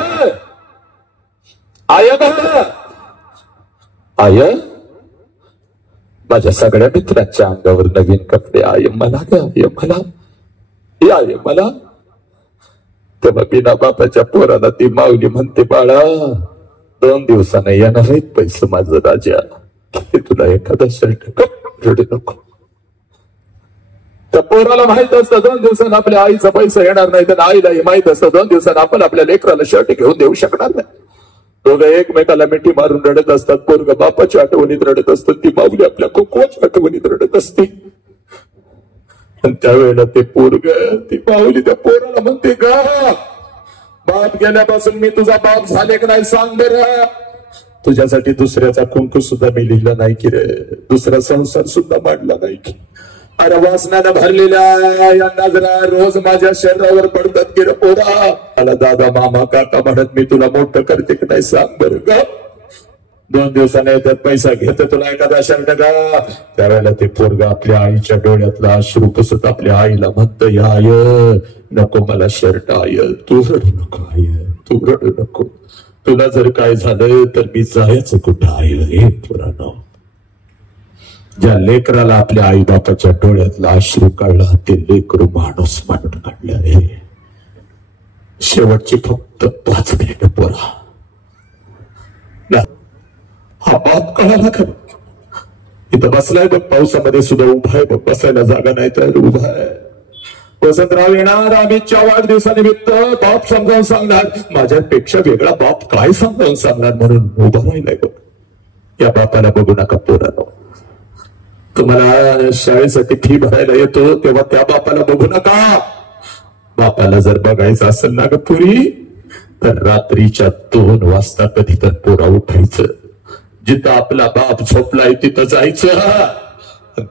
आय आय, माझ्या सगळ्या मित्रांच्या अंगावर नवीन कपडे, आय मला ग, आय मला, आय मला. तेव्हा बिना बापाच्या पोराला ती माऊली म्हणते, बाळा 2 दिवसाने येणार आहेत पैसे माझं राजा, तुला एखादा शर्ट रडू नको. त्या पोराला माहित असतं 2 दिवसांना आपल्या आईचा पैसा येणार नाही, तर आईलाही माहित असतं 2 दिवसांना आपण आपल्या लेकराला शर्ट घेऊन देऊ शकणार नाही. दोघं एकमेकाला मिठी मारून रडत असतात. पोरग बापाच्या आठवणीत रडत असतात, ती माऊली आपल्या कुकवाच्या आठवणीत रडत असते. आणि त्यावेळेला ते पोरग, ती माऊली त्या पोराला म्हणते, गा बाप गेल्यापासून मी तुझा बाप झाले की नाही सांग बरं. तुझ्यासाठी दुसऱ्याचा कुंकू सुद्धा मी लिहिला नाही की रे, दुसरा संसार सुद्धा मांडला नाही की. अरे वासनानं भरलेल्या या नजरा रोज माझ्या शरीरावर पडतात की रे पोरा. मला दादा मामा काका म्हणत मी तुला मोठं करते की नाही सांग बरं ग. 2 दिवसाने येतात पैसा घेत तुला एखादा शर्ट का. त्यावेळेला ते पोरग आपल्या आईच्या डोळ्यातला अश्रू पुसत आपल्या आईला म्हणत, आय नको मला शर्ट, आय तू रडू नको, आय तू रडू नको. तुला जर काय झालं तर मी जायचं कुठं आय रे पुरानो. ज्या लेकराला आपल्या आई बापाच्या डोळ्यातला अश्रू काढला ते लेकरू माणूस म्हणून काढलं रे. शेवटची फक्त 5 मिनिट पोरा. हा बाप कळाला का. इथं बसलाय बघ, पावसामध्ये सुद्धा उभा आहे बघ, बसायला जागा नाही तर उभा आहे. वसंतराव येणार अमितच्या वाढदिवसानिमित्त बाप समजावून सांगणार, माझ्यापेक्षा वेगळा बाप काय समजावून सांगणार म्हणून उभा राहिलाय बघ. या बापाला बघू नका पोरांनो. तुम्हाला शाळेसाठी फी भरायला येतो तेव्हा त्या बापाला बघू नका. बापाला जर बघायचं असेल ना ग पुरी, तर रात्रीच्या 2 वाजता कधी तर पोरा उठायचं. जिथं आपला बाप झोपलाय तिथं जायचं.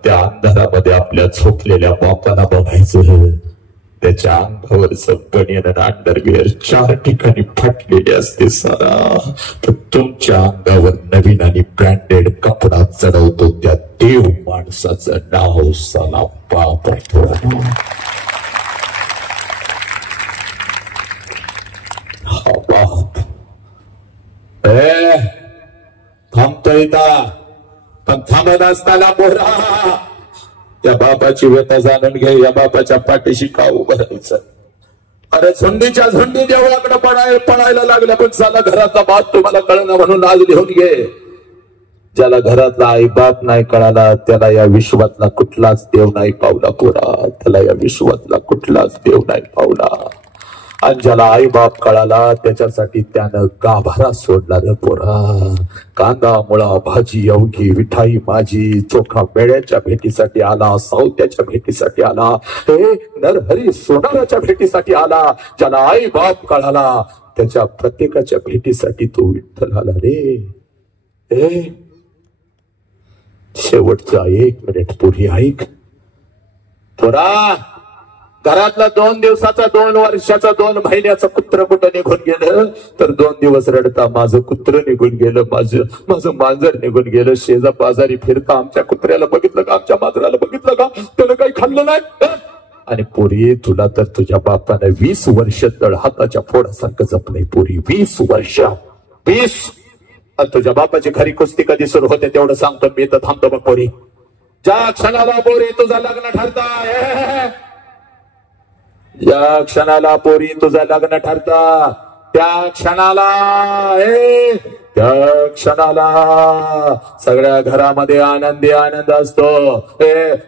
त्या अंधारामध्ये आपल्या झोपलेल्या बापाला बघायचं. त्याच्या अंगावरच बनियन आणि अंडरवेअर 4 ठिकाणी फाटलेले असते सारा. तर तुमच्या अंगावर नवीन आणि ब्रँडेड कपडा चढवतो त्या देव माणसाचं नाव साला बाप आहे. हा बाप थांबतोय का, पण थांबत असताना पोरा त्या बापाची व्यथा जाणून घे. या बापाच्या पाठीशी का उभं राहायचं. अरे झुंडीच्या झुंडी देवळाकडे पळायला लागल्या, पण चला घरातला बाप तुम्हाला कळणं म्हणून आज लिहून घे. ज्याला घरातला आई बाप नाही कळाला त्याला या विश्वातला कुठलाच देव नाही पावला पोरा. त्याला या विश्वातला कुठलाच देव नाही पावला. आणि ज्याला आई बाप कळाला त्याच्यासाठी त्यानं गाभारा सोडला रे पोरा. कांदा मुळा भाजी अवघी विठाई माझी, चोखा मेळ्याच्या भेटीसाठी आला, सावत्याच्या भेटीसाठी आला, हे नरहरी सोनाराच्या भेटीसाठी आला. ज्याला आई बाप कळाला त्याच्या प्रत्येकाच्या भेटीसाठी तो विठ्ठल आला रे. शेवटचा 1 मिनिट पुरी ऐक पोरा. घरातला 2 दिवसाचा, 2 वर्षाचा, 2 महिन्याचं कुत्र कुठं निघून गेलं तर 2 दिवस रडता माझं कुत्र निघून गेलं, माझं मांजर निघून गेलं. शेजा बाजारी फिरता आमच्या कुत्र्याला बघितलं का, आमच्या मांजराला बघितलं का, त्यानं काही खाल्लं नाही. आणि पोरी तुला तर तुझ्या बापाने 20 वर्ष तळहाताच्या फोडासारखं जपलंय पोरी. 20 वर्ष 20. आणि तुझ्या बापाची खरी कुस्ती कधी सुरू होते तेवढं सांगतो मी, तर थांबतो बघ पोरी. ज्या क्षणाला पोरी तुझं लग्न ठरता, या क्षणाला पोरी तुझं लग्न ठरता, त्या क्षणाला सगळ्या घरामध्ये आनंदी आनंद असतो.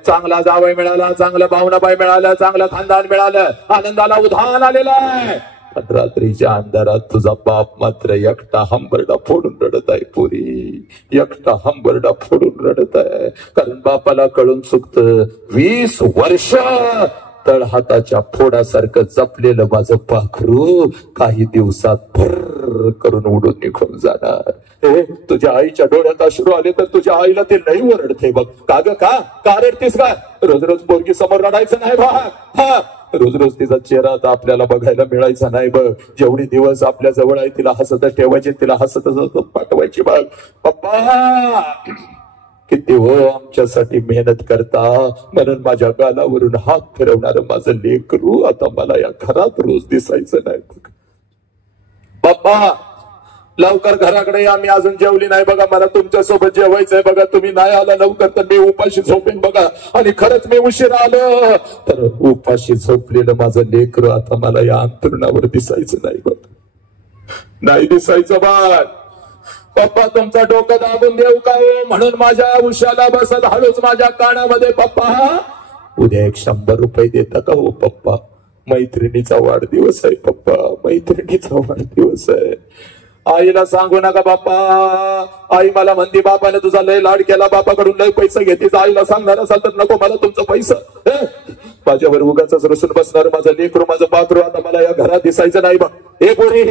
चांगला जावई मिळाला, चांगलं भावनाबाई मिळालं, चांगलं खानदान मिळालं, आनंदाला उधाण आलेला आहे. पण रात्रीच्या अंधारात तुझा बाप मात्र एकटा हंबरडा फोडून रडत आहे पोरी. एकटा हंबरडा फोडून रडत आहे. कारण बापाला कळून चुकतं 20 वर्ष तळहाताच्या फोडासारखं जपलेलं माझं पाखरू काही दिवसात भर करून उडून निघून जाणार. तुझ्या आईच्या डोळ्यात अश्रू आले तर तुझ्या आईला ते लई ओरडते बघ. का रडतेस का. रोज रोज पोरगी समोर रडायचं नाही बा. रोज रोज तिचा चेहरा आता आपल्याला बघायला मिळायचा नाही बघ. जेवढे दिवस आपल्या जवळ आहे तिला हसतच ठेवायचे, तिला हसतच पाठवायची बघ. पप्पा किती हो आमच्यासाठी मेहनत करता, म्हणून माझ्या गालावरून हात फिरवणार माझं लेकरू आता मला या घरात रोज दिसायचं नाही. बाप्पा लवकर घराकडे या, मी अजून जेवली नाही बघा, मला तुमच्या सोबत जेवायचंय बघा. तुम्ही नाही आला लवकर तर मी उपाशी झोपेन बघा, आणि खरंच मी उशीर आलं तर उपाशी झोपलेलं माझं लेकरू आता मला या अंतरुणावर दिसायचं नाही बघ, नाही दिसायचं बाळ. पप्पा तुमचं डोकं दाबून देऊ का हो, म्हणून माझ्या उशाला बसत हळूच माझ्या कानामध्ये पप्पा उद्या 100 रुपये देता का हो पप्पा, मैत्रिणीचा वाढदिवस आहे पप्पा, मैत्रिणीचा वाढदिवस आहे. आईला सांगू नका बाप्पा, आई मला म्हणते बापाने तुझा लय लाड केला, बापाकडून लय पैसा घेतीस, आईला सांगणार असाल तर नको मला तुमचा पैसा. माझ्यावर उगाच रसून बसणार माझं लेकरू माझं पाकरू आता मला या घरात दिसायचं नाही बघ. ए पोरी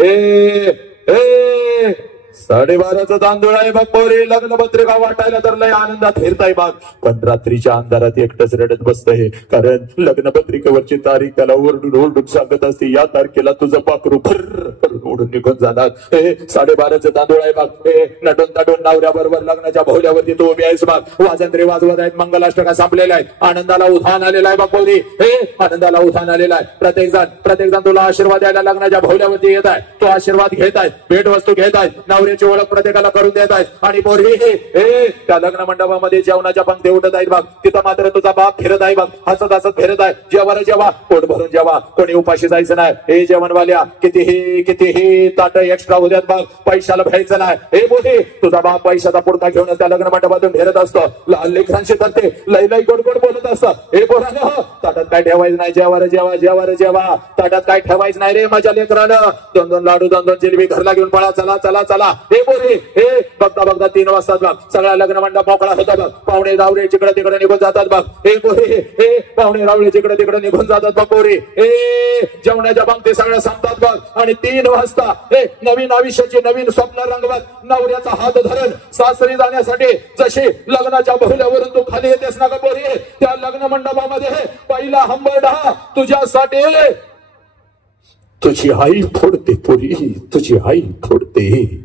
ए 12:30चा तांदूळ आहे बघ पोरी, लग्न पत्रिका वाटायला तर लय आनंदात फिरताय बघ, पण रात्रीच्या अंधारात एकटच रडत बसतंय, कारण लग्न पत्रिकेवरची तारीख त्याला ओरडून ओरडून सांगत असते या तारखेला तुझं पाखरू भर करून ओढून निघून जाणार. 12:30चं तांदूळ आहे बघ. नटून तटून नवऱ्याबरोबर लग्नाच्या भोवल्यावरती तू उभी आहेस बघ, वाजंत्री वाजवत आहेत, मंगलाष्टका संपलेला आहे, आनंदाला उधाण आलेला आहे बघ पोरी, आनंदाला उधाण आलेला आहे. प्रत्येक जण तुला आशीर्वाद द्यायला लग्नाच्या भोवल्यावरती येत आहे, तो आशीर्वाद घेत आहे, भेटवस्तू घेत आहे, नवऱ्याची ओळख प्रत्येकाला करून देत आहेत, आणि पोरी त्या लग्न मंडपामध्ये जेवणाच्या पंक्ती उठत आहेत बघ, तिथं मात्र तुझा बाप फिरत आहे बघ, हसत हसत फिरत आहे, जेवा पोट भरून जेवा, कोणी उपाशी जायचं नाही. हे जेवणवाल्या कितीही ताट एक्स्ट्रा उद्यात बघ, पैशाला भ्यायचं नाही. हे बोली तुझा बाप पैशाचा पुडका घेऊन त्या लग्न मंडपातून फिरत असतो, लहान लेकरांशी तर ते लई गोड बोलत असतं. हे पोरानं ताटात काय ठेवायचं नाही, जेवा ताटात काय ठेवायचं नाही रे माझ्या लेकरानं, 2-2 लाडू 2-2 जिलेबी घरला घेऊन पळा, चला. हे बोली बघता 3 वाजतात बघ, सगळा लग्न मंडप मोकळा होता बघ, पाहुणे रावळे जिकडे तिकडे निघून जातात बघ. हे बोली पाहुणे रावळे जिकडे तिकडे निघून जातात बघ पोरी, जेवणाच्या पंक्ती सगळ्या संपतात बघ, आणि 3 वाजता नवीन आयुष्याची नवीन स्वप्न रंगवत नवऱ्याचा हात धरून सासरी जाण्यासाठी जशी लग्नाच्या बहुल्यावरून तू खाली येतेस ना ग पोरी, त्या लग्न मंडपामध्ये पहिला हंबरडा तुझ्यासाठी तुझी आई फोडते पोरी, तुझी आई फोडते,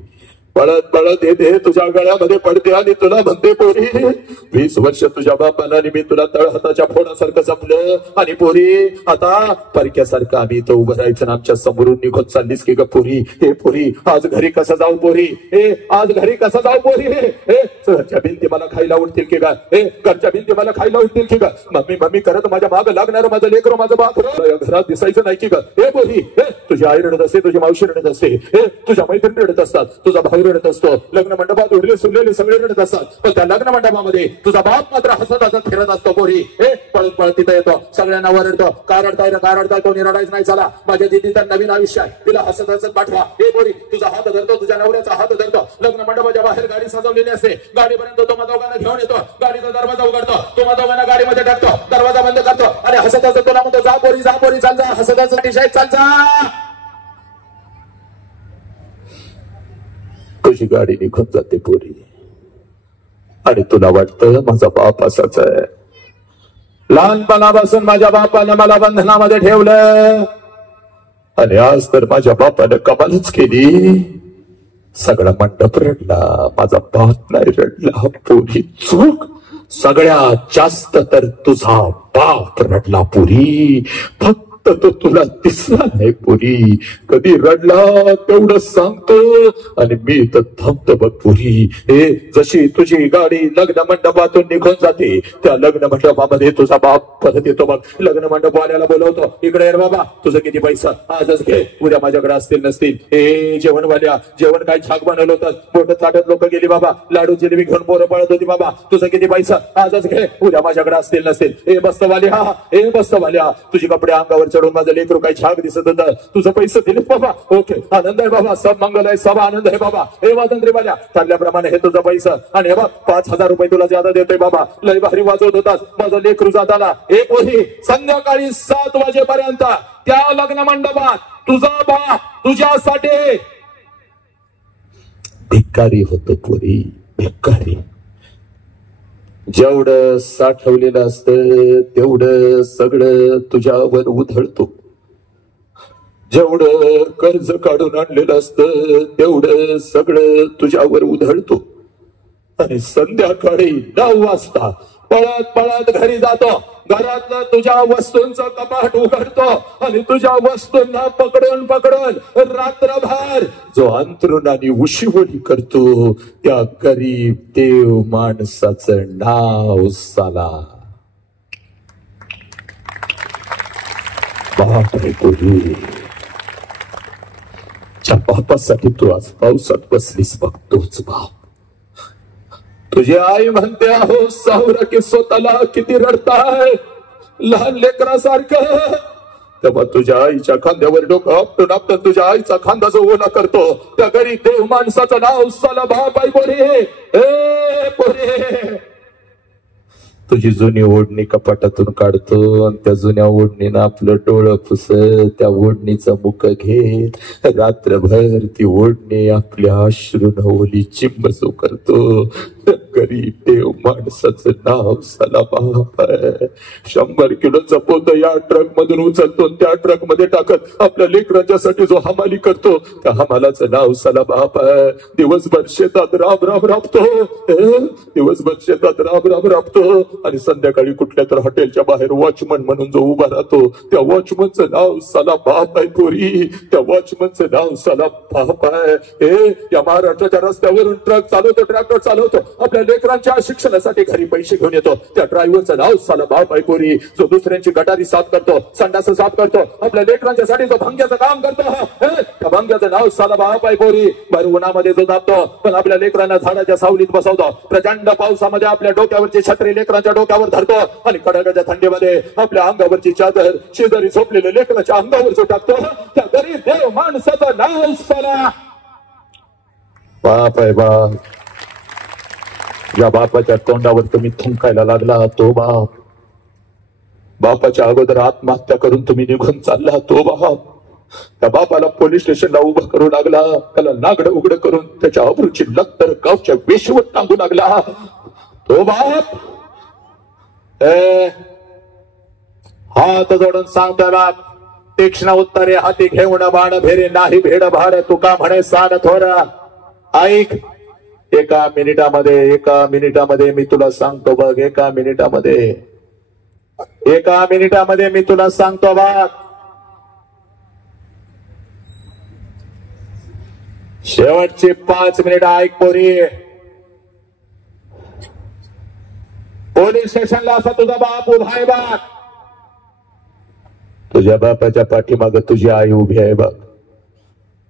पळत येते तुझ्या गळ्यामध्ये पडते, आणि तुला म्हणते पोरी 20 वर्ष तुझ्या बापाला आणि मी तुला तळहाताच्या फोडासारखं जपलं, आणि पोरी आता परक्यासारखं आम्ही इथं उभं राहायचं, आमच्या समोरून निघत चाललीस की ग पोरी. हे पोरी आज घरी कसं जाऊ पोरी, आज घरी कसं जाऊ पोरी, घरच्या भिंती मला खायला उठतील की का, घरच्या भिंती मला खायला उठतील की का, मम्मी करत माझ्या मागं लागणार माझं लेकरू माझं बाप घरात दिसायचं नाही की का. हे पोरी तुझी आई रडत असते, तुझी मावशी रडत असते, तुझ्या मैत्रिणी रडत असतात, तुझा भाऊ रडत असतो, लग्न मंडपात उडले सुरलेले सगळे रडत असतात, पण त्या लग्न मंडपामध्ये तुझा बाप मात्र हसत फिरत असतो पोरी. पळत तिथं येतो, सगळ्यांना वरडतो, का रडताय कोणी रडायचं नाही, चला माझ्या दिदी तर नवीन आयुष्य आहे, तिला हसत पाठवा. हे पोरी तुझा हात धरतो, तुझ्या नवऱ्याचा हात धरतो, लग्न मंडपाच्या बाहेर गाडी सजवलेली असते, गाडीपर्यंत तुम्हा दोघांना घेऊन येतो, गाडीचा दरवाजा उघडतो, तुम्हा दोघांना गाडीमध्ये टाकतो, दरवाजा बंद करतो, आणि हसत तुला म्हणतो जा पोरी चाल जा, हसत चाल जा. तुझी गाडी निघून जाते पोरी, आणि तुला वाटतं माझा बाप असाच आहे, लहानपणापासून माझ्या बापाने मला बंधनामध्ये ठेवलं, आणि आज तर माझ्या बापाने कमालच केली, सगळा मंडप रडला, माझा बाप नाही रडला पोरी. चूक सगळ्यात जास्त तर तुझा बाप रडला पोरी, फक्त तो तुला दिसला नाही पोरी, कधी रडला तेवढं सांगतो, आणि मी तर थांबतो बघ पोरी. जशी तुझी गाडी लग्न मंडपातून निघून जाते, त्या लग्न मंडपामध्ये तुझा बाप परत येतो बघ, लग्न मंडपवाल्याला बोलवतो, इकडे ये बाबा, तुझं किती पैसा आजच घे, उद्या माझ्याकडे असतील नसतील. जेवणवाल्या जेवण काय छाक बनवलं होतं, बोट चाटत लोक गेली बाबा, लाडू जिलेबी घेऊन पोरं पळत होती बाबा, तुझं किती पैसा आजच घे, उद्या माझ्याकडे असतील नसतील. बस्तवाल्या तुझी कपडे अंगावर चढून माझं लेकरू काही छाक दिसत होतं, तुझं पैसे दिलेत बाबा, ओके आनंद आहे बाबा, सब मंगल आहे, सब आनंद आहे बाबा. वाजंत्रीवाल्या ठरल्याप्रमाणे हे तुझं पैसा, आणि हे बघ 5000 रुपये तुला ज्यादा देतोय बाबा, लय भारी वाजवत होतास, माझं लेकरू जाताना. एक पोरी संध्याकाळी 7 वाजेपर्यंत त्या लग्न मंडपात तुझा बाप तुझ्यासाठी भिकारी होतो पोरी, भिकारी. जेवढं साठवलेलं असतं तेवढं सगळं तुझ्यावर उधळतो, जेवढं कर्ज काढून आणलेलं असतं तेवढं सगळं तुझ्यावर उधळतो, आणि संध्याकाळी 9 वाजता पळत पळत घरी जातो. घरातलं तुझ्या वस्तूंचं कपाट उघडतो आणि तुझ्या वस्तूंना पकडून पकडून रात्रभर जो अंथरुणाने उशिवणी करतो त्या गरीब देव माणसाचं नाव साला. बापरे पोरी, ज्या बापासाठी तू आज पावसात बसलीस बघ तोच बाप. तुझी आई म्हणते अहो सावरा की स्वतःला किती रडताय लहान लेकरासारखं. तेव्हा तुझ्या आईच्या खांद्यावर डोकं आपटून आपटून तुझ्या आईचा खांदा जो ओला करतो त्या गरीब देव माणसाचं नाव साला बाप आहे. पोरी तुझी जुनी ओढणी कपाटातून काढतो आणि त्या जुन्या ओढणीनं आपलं डोळं पुसत त्या ओढणीचं मुख घेत रात्रभर ती ओढणी आपल्या अश्रून ओली चिंबसू करतो. गरीब देव माणसाचं नाव साला बाप आहे. 100 किलोचं पोतं या ट्रक मधून उचलतो त्या ट्रक मध्ये टाकत आपल्या लेकरांच्यासाठी जो हमाली करतो त्या हमालाचं नाव साला बाप आहे. दिवसभर शेतात राब राब राबतो, दिवसभर शेतात राब राब राबतो आणि संध्याकाळी कुठल्या तर हॉटेलच्या बाहेर वॉचमन म्हणून जो उभा राहतो त्या वॉचमनचं नाव साला बाप आहे. पोरी त्या वॉचमनचं नाव साला बाप आहे. या महाराष्ट्राच्या रस्त्यावरून ट्रक चालवतो, ट्रॅक्टर चालवतो, आपल्या लेकरांच्या शिक्षणासाठी घरी पैसे घेऊन येतो त्या ड्रायव्हरचं नाव साला बाप आहे. पोरी जो दुसऱ्यांची गटारी साफ करतो, संडास साफ करतो, आपल्या लेकरांच्या साठी जो भंग्याचं काम करतो त्या भंग्याचं नाव साला बाप आहे. पोरी भर उन्हामध्ये जो जातो पण आपल्या लेकरांना झाडाच्या सावलीत बसवतो, प्रचंड पावसामध्ये आपल्या डोक्यावरची छत्री लेकरांच्या डोक्यावर धरतो आणि कडाक्याच्या थंडीमध्ये आपल्या अंगावरची चादर शेजारी झोपलेल्या लेकराच्या अंगावर जो टाकतो त्या गरीब देव माणसाचं नाव साला बाप आहे. बाप या बापाच्या तोंडावर तुम्ही थुंकायला लागला तो बाप. बापाच्या अगोदर आत्महत्या करून तुम्ही निघून चालला तो बाप. त्या बापाला पोलीस स्टेशनला उभं करू लागला, त्याला नागडं उघडं करून त्याच्या अब्रूची लक्तर गावच्या वेशीवर टांगू लागला तो बाप. हात जोडून सांगतोय बाप, तीक्ष्ण उत्तरे हाती घेऊन बाण भेरे नाही भेड भाड तुका म्हणे सान थोरा. ऐक, एका मिनिटामध्ये मी तुला सांगतो बघ, एका मिनिटामध्ये मी तुला सांगतो बघ. शेवटची 5 मिनिटं ऐक पोरी. पोलीस स्टेशनला असा तुझा बाप उभा आहे बघ. तुझ्या बापाच्या पाठीमागे तुझी आई उभी आहे बघ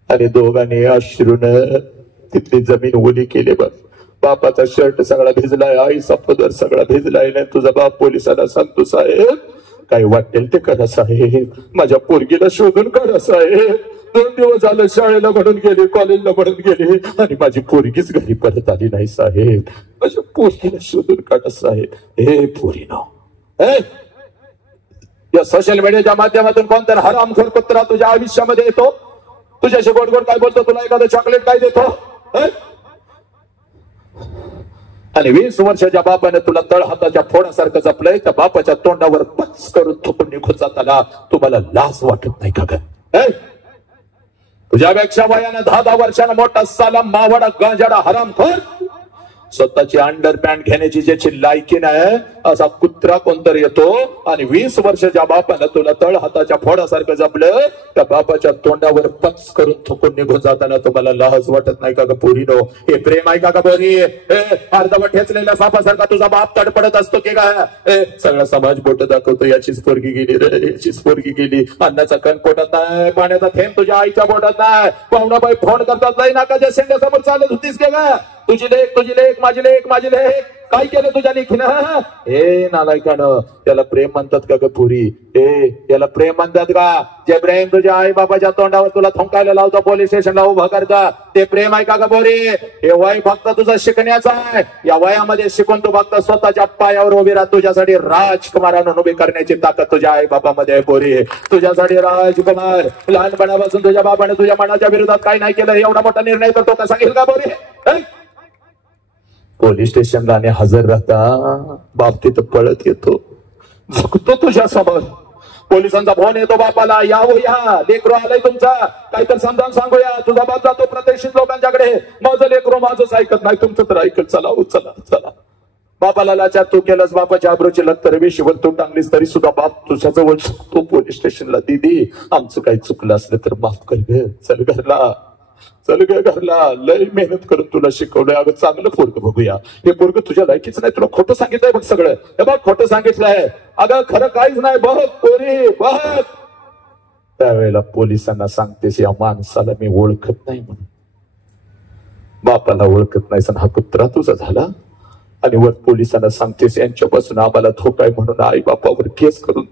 आणि दोघांनी अश्रून तिथली जमीन ओली केली बघ. बापाचा शर्ट सगळा भिजलाय, आईचा पदर सगळा भिजलाय. नाही तुझा बाप पोलिसांना सांगतो साहेब काही वाटेल ते करा साहेब, माझ्या पोरगीला शोधून काढा साहेब. 2 दिवस झालं शाळेला म्हणून गेली, कॉलेजला म्हणून गेली आणि माझी पोरगीच घरी परत आली नाही साहेब. माझ्या पोरगीला शोधून काढा साहेब. हे पोरीनो, या सोशल मीडियाच्या माध्यमातून कोणतरी हरामखोर कुत्रा तुझ्या आयुष्यामध्ये येतो, तुझ्याशी गोड गोड काय बोलतो, तुला एखादं चॉकलेट काय देतो आणि 20 वर्षाच्या बापाने तुला तळ हाताच्या फोडासारखं जपलंय. त्या बापाच्या तोंडावर पच करून थुकून निघून जाताना तुम्हाला लाज वाटत नाही का ग? तुझ्यापेक्षा वयानं 10 वर्षांना मोठा साला मावडा गांजाडा हरामखोर स्वतःची अंडरपॅन्ट घेण्याची ज्याची लायकी नाही असा कुत्रा कोणतरी येतो आणि 20 वर्षाच्या बापानं तुला तळ हाताच्या फोडासारखं जपलं, त्या बापाच्या तोंडावर पच करून थुकून निघून जाताना तुम्हाला लाज वाटत नाही का ग पोरीनो? हे प्रेम आहे का पोरी? अर्धवट ठेचलेल्या सापासारखा तुझा बाप तडपडत असतो की काय? सगळा समाज बोट दाखवतो, याचीच पोरगी गेली रे, याचीच पोरगी गेली. अन्नाचा कण पोटात नाही, पाण्याचा थेंब तुझ्या आईच्या पोटात नाही. पाहुणाबाई फोन करतात नाही नाकाच्या शेंड्यासमोर चालत होतीस की का? तुझी लेक माझी लेक काय केलं तुझ्या लेखीनं? हे नालायकानं, त्याला प्रेम म्हणतात का ग पुरी? याला प्रेम म्हणतात का? जे प्रेम तुझ्या आई बाबाच्या तोंडावर तुला थुंकायला लावतो, पोलीस स्टेशनला उभा करता, ते प्रेम आहे का ग पोरी? हे वय फक्त तुझं शिकण्याचं आहे. या वयामध्ये शिकून तू फक्त स्वतःच्या पायावर उभी राहा. तुझ्यासाठी राजकुमारानं उभी करण्याची ताकद तुझ्या आई बाबामध्ये आहे पोरी. तुझ्यासाठी राजकुमार. लहानपणापासून तुझ्या बाबाने तुझ्या मनाच्या विरोधात काही नाही केलं, एवढा मोठा निर्णय करतो का सांगेल का पोरी? पोलीस स्टेशनला हजर राहता बाप तिथं पळत येतो, झुकतो तुझ्या समोर, पोलिसांचा फोन येतो बापाला, या हो या, लेकरू आलंय तुमचा, काहीतरी समजावून सांगूया. तुझा बाप जातो प्रतिष्ठित लोकांच्याकडे, माझं लेकरू माझंच ऐकत नाही, तुमचं तर ऐकत, चला हो चला चला. बापाला लाचार तू केलंस, बापाच्या आब्रूची लक्तर विषयवर तू टांगलीस, तरी सुद्धा बाप तुझ्या जवळ तो पोलीस स्टेशनला, दीदी आमचं काही चुकलं असलं तर माफ कर ग, चल घरला, चल ग घरला, लय मेहनत करून तुला शिकवलंय, अगं चांगलं पोरग बघूया, हे पोरग तुझ्या लायकीच नाही, तुला खोटं सांगितलंय बघ सगळं, हे बघ खोटं सांगितलंय, अगं खरं काहीच नाही, बघ पोरी बघ. त्यावेळेला पोलिसांना सांगतेस या माणसाला मी ओळखत नाही म्हणून, बापाला ओळखत नाहीस हा कुत्रा तुझा झाला, आणि वर पोलिसांना सांगतेस यांच्यापासून आम्हाला धोका आहे म्हणून आई बापावर केस करून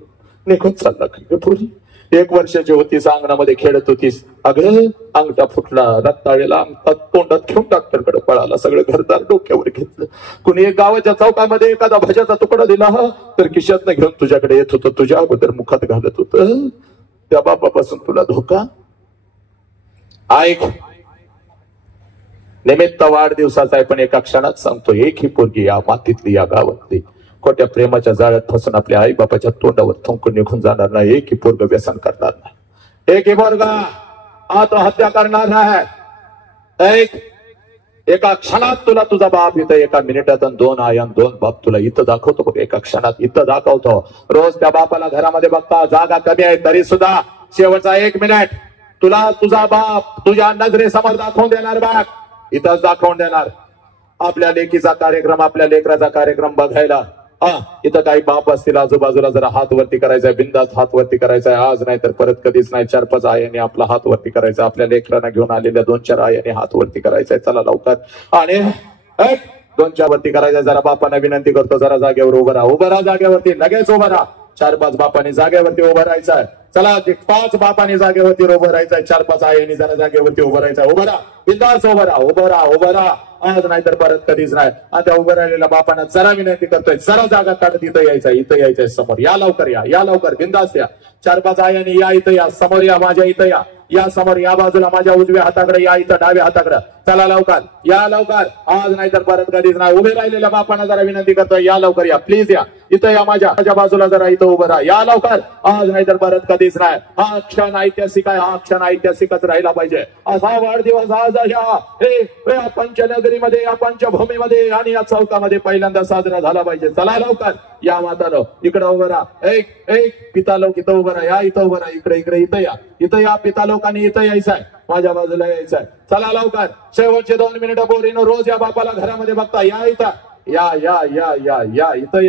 निघून चालला. पोरी 1 वर्षाची होतीस, अंगणामध्ये खेळत होतीस, अगं अंगठा फुटला, रक्ताळेला अंगठात तोंडात घेऊन डॉक्टरकडे पळाला, सगळं घरदार डोक्यावर घेतलं, कुणी एक गावाच्या चौकामध्ये एखादा भज्याचा तुकडा दिला तर खिशातनं घेऊन तुझ्याकडे येत होतं, तुझ्या अगोदर मुखात घालत होतं. त्या बापापासून तुला धोका. ऐक, निमित्त वाढदिवसाचा आहे, पण एका क्षणात सांगतो, एक ही पोरगी या मातीतली या गावातली खोट्या प्रेमाच्या जाळ्यात फसून आपल्या आई बापाच्या तोंडावर थुंकून निघून जाणार नाही, एक ही पोरग व्यसन करणार नाही, एक ही पोरगा आत्महत्या करणार नाही. एका क्षणात तुला तुझा बाप इथं, एका मिनिटात 2 आयाम 2 बाप तुला इथं दाखवतो बघ, एका क्षणात इथं दाखवतो. रोज त्या बापाला घरामध्ये बघता, जागा कमी आहे तरी सुद्धा शेवटचा 1 मिनिट तुला तुझा बाप तुझ्या नजरेसमोर दाखवून देणार, बाग इथंच दाखवून देणार. आपल्या लेकीचा कार्यक्रम, आपल्या लेकराचा कार्यक्रम बघायला इथं काही बाप असतील आजूबाजूला, जरा हात वरती करायचा, बिंदास हात वरती करायचा, आज नाही तर परत कधीच नाही. 4-5 आयाने आपला हात वरती करायचा, आपल्या लेकरांना घेऊन आलेल्या 2-4 आयाने हात वरती करायचा, चला लवकर, आणि 2-4 वरती करायचा. जरा बापांना विनंती करतो, जरा जागेवर उभं राहा, उभं राहा जागेवरती, लगेच उभं राहा. 4-5 बापांनी जागेवरती उभं राहायचंय, चला 5 बापांनी जागेवरती उभं राहायचंय, 4-5 आयांनी जरा जागेवरती उभं राहायचंय, उभं राहा, बिंदास उभं राहा, उभं राहा, उभं राहा, आज नाही तर परत कधीच नाही. आता उभं राहिलेल्या बापांना जरा विनंती करतोय, जरा जागा काढत इथं यायचंय समोर, या लवकर, या लवकर, बिंदास या. 4-5 आयांनी या इथं या, समोर या, माझ्या इथं या समोर, या बाजूला माझ्या उजव्या हाताकडे या, इथं डाव्या हाताकडे, चला लवकर या लवकर, आज नाही तर परत कधीच नाही. उभे राहिलेल्या बापांना जरा विनंती करतोय, या लवकर या, प्लीज या, इथं या, माझ्या बाजूला जरा इथं उभं राहा, या लवकर, आज नाही तर परत कधीच नाही. हा क्षण ऐतिहासिक आहे, हा क्षण ऐतिहासिकच राहिला पाहिजे. असा वाढदिवस आज या पंचनगरीमध्ये, या पंचभूमीमध्ये आणि या चौकामध्ये पहिल्यांदा साजरा झाला पाहिजे. चला लवकर या, म्हातारो इकडे उभं राहा, एक पिता लोक इथं उभं राहा, या इथं उभं राहा, इकडे इथं या पिता लोकांनी इथं यायचंय, माझ्या बाजूला यायचंय, चला लवकर. शेवटचे 2 मिनिटं पोरीनो, रोज या बापाला घरामध्ये बघता, या इथं या या या या या इथं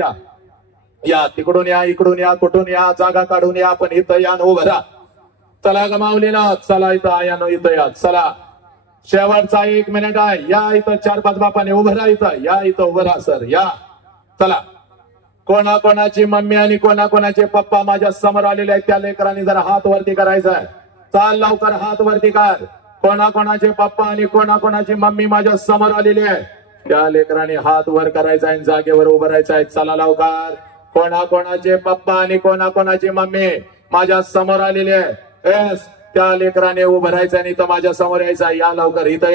या, तिकडून या, इकडून या, कुठून या, जागा काढून या, पण इथं या, उभं राहा. चला गमावलेला, चला इथं आयानो इथं या, चला शेवटचा 1 मिनिट आहे, या इथं 4-5 बापाने उभं राहा, इथं या, इथं उभं राहा सर, या चला. कोणाकोणाची मम्मी आणि कोणाकोणाचे पप्पा माझ्या समोर आलेले आहेत, त्या लेकरांनी जरा हात वरती करायचा आहे, चाल लवकर हात वरती कर. कोणाकोणाचे पप्पा आणि कोणाकोणाची मम्मी माझ्या समोर आलेली आहे, त्या लेकरांनी हात वर करायचा आहे, जागेवर उभं राहायचं आहे, चला लवकर. कोणाकोणाचे पप्पा आणि कोणाकोणाची मम्मी माझ्या समोर आलेली आहे, त्या लेकराने उभं राहायचं आणि इथं माझ्या समोर यायचं, या लवकर, इथं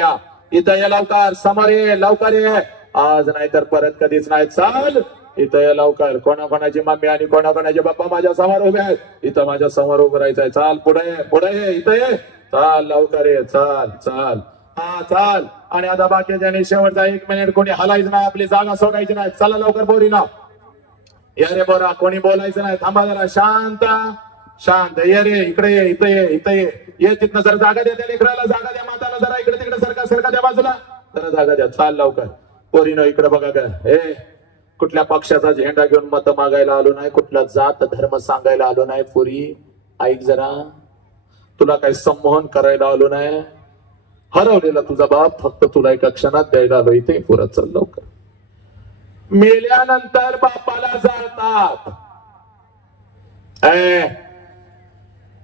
या लवकर, समोर ये, लवकर ये, आज नाही तर परत कधीच नाही, चाल इथं या लवकर. कोणाकोणाची मम्मी आणि कोणाकोणाचे पप्पा माझ्या समोर उभे आहेत, इथं माझ्या समोर उभं राहायचंय, चाल पुढे ये, इथं ये, चाल लवकर ये, चाल हा चाल. आणि आता बाकीच्याने शेवटचा 1 मिनिट, कोणी हलायचं नाही, आपली जागा सोडायची नाही, चला लवकर बोरी ना, या रे बोरा, कोणी बोलायचं नाही, थांबा जरा, शांत ये रे, इकडे ये, इथं ये, तिथनं जरा जागा द्या, त्या लेकराला जागा द्या, माताला जरा इकडे तिकडे सरका द्या, बाजूला जरा जागा द्या, चाल लवकर. पोरीनो इकडे बघा काय, कुठल्या पक्षाचा झेंडा घेऊन मत मागायला आलो नाही, कुठला जात धर्म सांगायला आलो नाही, पोरी ऐक जरा, तुला काही संमोहन करायला आलो नाही, हरवलेला तुझा बाप फक्त तुला एका क्षणात द्यायला आलो, इथे पुरा चल लवकर. मेल्यानंतर बापाला जाळतात,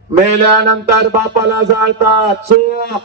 मेल्यानंतर बापाला जाळतात, चूक.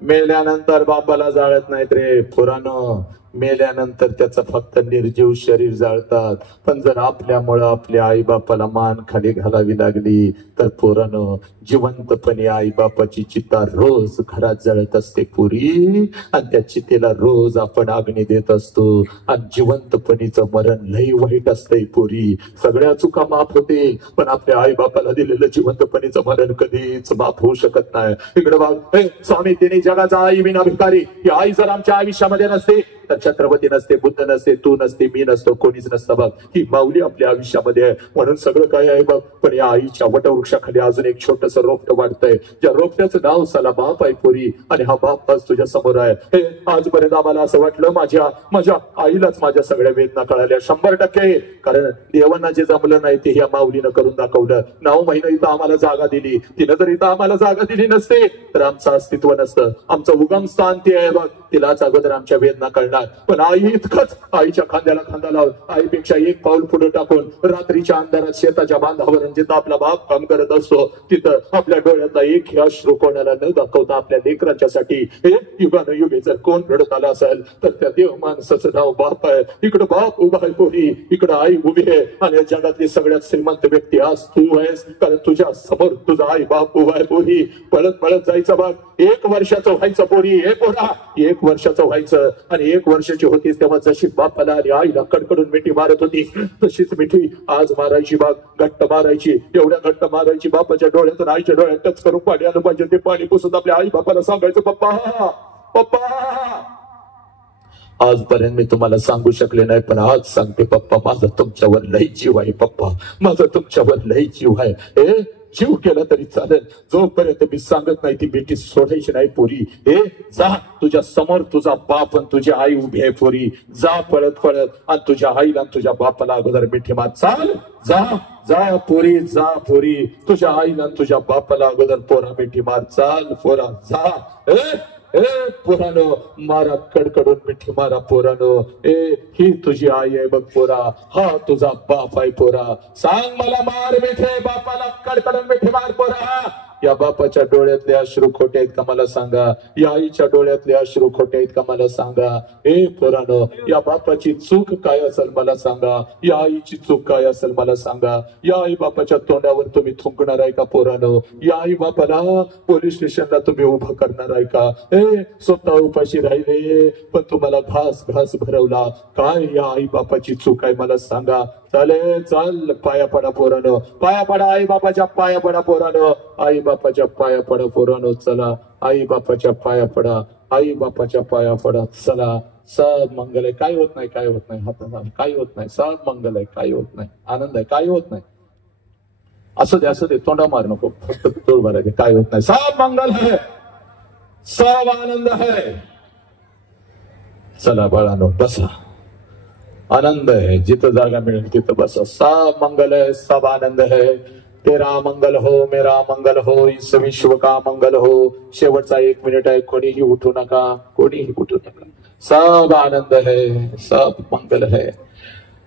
मेल्यानंतर बापाला जाळत नाहीत रे पोरांनो, मेल्यानंतर त्याचं फक्त निर्जीव शरीर जाळतात. पण जर आपल्यामुळं आपल्या आई बापाला मान खाली घालावी लागली तर पोरांनो, जिवंतपणे आई बापाची चिता रोज घरात जळत असते पुरी, आणि त्या चितेला रोज आपण अग्नी देत असतो. आणि जिवंतपणीचं मरण लई वाईट असतंय पुरी. सगळ्या चुका माफ होते, पण आपल्या आई बापाला दिलेलं जिवंतपणीचं मरण कधीच माफ होऊ शकत नाही. इकडे बघ स्वामी, तिने जगाचा आई विना भिकारी. ही आई जर आमच्या आयुष्यामध्ये नसते तर छत्रपती नसते, बुद्ध नसते, तू नसते, मी नसतो, कोणीच नसतं. बघ ही माऊली आपल्या आयुष्यामध्ये आहे म्हणून सगळं काय आहे बघ. पण या आईच्या वटवृक्षाखाली अजून एक छोटस रोपट वाढतंय, ज्या रोपट्याचं नाव साला बाप आहे पुरी. आणि हा बाप आज तुझ्या समोर आहे. हे आजपर्यंत आम्हाला असं वाटलं माझ्या आईलाच माझ्या सगळ्या वेदना कळाल्या 100%. कारण देवांना जे जमलं नाही ते ह्या माऊलीनं करून दाखवलं. 9 महिने इथं आम्हाला जागा दिली. तिनं जर इथं आम्हाला जागा दिली नसते तर आमचं अस्तित्व नसतं. आमचं उगम स्थान ते आहे बघ. तिलाच अगोदर आमच्या वेदना कळणार. पण आई इतकंच, आईच्या खांद्याला खांदा लावून, आईपेक्षा एक पाऊल पुढे टाकून रात्रीच्या अंधारात शेताच्या बांधावर जिथं आपला बाप काम करत असतो तिथं आपल्या डोळ्यातला एक अश्रू कोणाला न दाखवता आपल्या लेकरांच्यासाठी हे युगानुयुगे जर कोण रडत आला असेल तर त्या देव माणसाचं नाव बाप आहे. इकडं बाप उभा आहे पोरी, इकडं आई उभी आहे. आणि जगातली सगळ्यात श्रीमंत व्यक्ती आज तू आहेस, कारण तुझ्या समोर तुझा आई बाप उभा आहे पोरी. पळत पळत जायचं बघ. 1 वर्षाचं व्हायचं पोरी, हे पोरा 1 वर्षाचं व्हायचं. आणि 1 वर्षाची होतीस तेव्हा जशी बापाला आणि आईला कडकडून मिठी मारत होती तशीच मिठी आज मारायची बाग. घट्ट मारायची, एवढ्या घट्ट मारायची बापाच्या डोळ्यातून आईच्या डोळ्यात टच करून पाणी आलं पाहिजे. ते पाणी पुसून आपल्या आई बापाला सांगायचं पप्पा पप्पा. आजपर्यंत मी तुम्हाला सांगू शकले नाही, पण आज सांगते पप्पा, माझा तुमच्यावर लई जीव आहे पप्पा, माझा तुमच्यावर लई जीव आहे. हे जीव केला तरी चालेल, जोपर्यंत मी सांगत नाही ती बेटी सोडायची नाही पोरी. हे जा, तुझ्या समोर तुझा बाप आणि तुझी आई उभी आहे पोरी. जा पळत पळत आणि तुझ्या आईला आणि तुझ्या बापाला अगोदर मिठी मार. चाल, जा जा पोरी, जा पोरी. तुझ्या आईला आणि तुझ्या बापाला अगोदर पोरा मिठी मार. चाल पोरा, जा. ए पोरानो, मारा कडकडून मिठी मारा पोरानो. ही तुझी आई आहे बघ पोरा, हा तुझा बाप आहे पोरा. सांग मला, मार मिठी बापाला कडकडून मिठी मार पोरा. या बापाच्या डोळ्यातले अश्रू खोटे आहेत का मला सांगा? या आईच्या डोळ्यातले अश्रू खोटे आहेत का मला सांगा? पोरानो, या बापाची चूक काय असेल मला सांगा? या आईची चूक काय असेल मला सांगा? या आई बापाच्या तोंडावर तुम्ही थुंकणार आहे का पोरानो? या आई बापाला पोलीस स्टेशनला तुम्ही उभं करणार आहे का? स्वतः उपाशी राहिले पण तुम्हाला घास घास भरवला. काय या आई बापाची चूक आहे मला सांगा? चालेल, चाल, पाया पडा पोरानो, पाया पडा, आई बापाच्या पाया पडा पोरानो, आई बापाच्या पाया पडा पोरानो. चला, आई बापाच्या पाया पडा, आई बापाच्या पाया पडा. चला, सब मंगल आहे, काय होत नाही, काय होत नाही, हातात काय होत नाही, सब मंगल आहे, काय होत नाही, आनंद आहे, काय होत नाही. असं दे तोंडा मार नको, फक्त तोड भरायचे, काय होत नाही, सब मंगल है, सब आनंद है. चला बाळानो, बसा, आनंद है, जिथं जागा मिळेल तिथं बसा. सब मंगल है, सब आनंद है. तेरा मंगल हो, मेरा मंगल हो, इस विश्व का मंगल हो. शेवटचा 1 मिनिट आहे, कोणीही उठू नका, कोणीही उठू नका. सब आनंद है, सब मंगल है.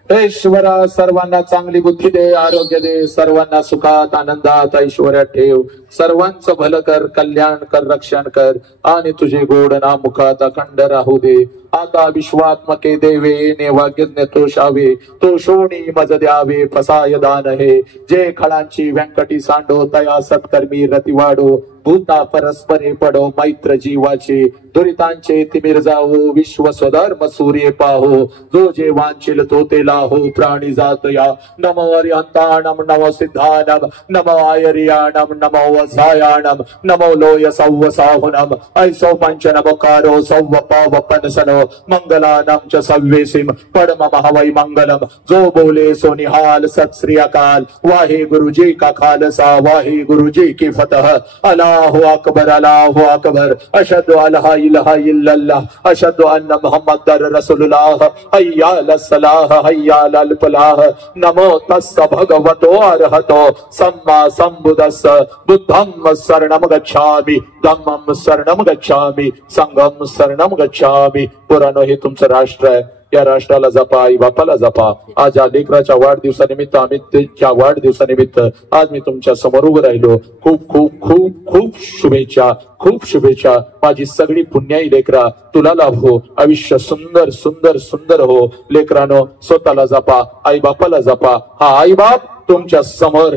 ईश्वरा सर्वांना चांगली बुद्धी दे, आरोग्य दे, सर्वांना सुखात आनंदात ऐश्वर्यात ठेव. सर्वांचं भलं कर, कल्याण कर, रक्षण कर, आणि तुझे गोड नाम मुखात अखंड राहू दे. आता विश्वात्मके देवे नेवाग्यज्ञ तोषावे, तो शोणी मज द्यावे, फसाय दान हे. जे खळांची व्यंकटी सांडो, तया सत्कर्मी रती वाढो. भूता परस्परे पडो, मैत्र जीवाचे, दुरितांचे तिमिर जावो, विश्व स्वधर्म सूर्य पाहो. जो जे वांछिल तो ते लाहो, प्राणी जात या. नमो अरिहंताणम, नमो सिद्धानम, नमो आयर्याणम, नमो वसायाणम, नमो लोय सौव साहुनम. ऐसो पंच नमकारो सौव पावपन सनो, मंगलानम च सव्वेसिम, पडम महावै मंगलम. जो बोले सो निहाल, सत श्री अकाल. वाहे गुरु जी का खालसा, वाहे गुरु जी की फतह. अल्लाहु अकबर, अल्लाहु अकबर. अशहदु अल्ला इलाहा इल्लल्लाह, अशहदु अन्ना मुहम्मदर रसूलुल्लाह. हय्या अलस सलाह, हय्या अलल फलाह. नमो तस्स भगवतो अरहतो सम्मा संबुद्धस्स. बुद्धं शरणं गच्छामि, धम्मं शरणं गच्छामि, संघं शरणं गच्छामि. पुराणो, हे तुमचं राष्ट्र आहे, या राष्ट्राला जपा, आई बापाला जपा. आज या लेकराच्या वाढदिवसानिमित्त, आम्ही त्यांच्या वाढदिवसानिमित्त आज मी तुमच्या समोर उभं राहिलो. खूप खूप खूप खूप शुभेच्छा, खूप शुभेच्छा. माझी सगळी पुण्याई लेकरा तुला लाभो, आयुष्य सुंदर सुंदर सुंदर हो. लेकरानो, स्वतःला जपा, आई बापाला जपा. हा आई बाप तुमच्या समोर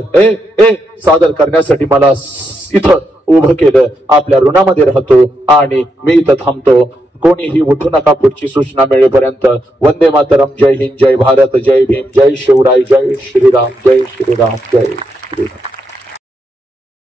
सादर करण्यासाठी मला इथं उभं केलं. आपल्या ऋणामध्ये राहतो आणि मी इथं थांबतो. कोणीही उठू नका पुढची सूचना मिळेपर्यंत. वंदे मातरम. जय हिंद, जय भारत, जय भीम, जय शिवराय, जय श्रीराम, जय श्रीराम, जय श्रीराम.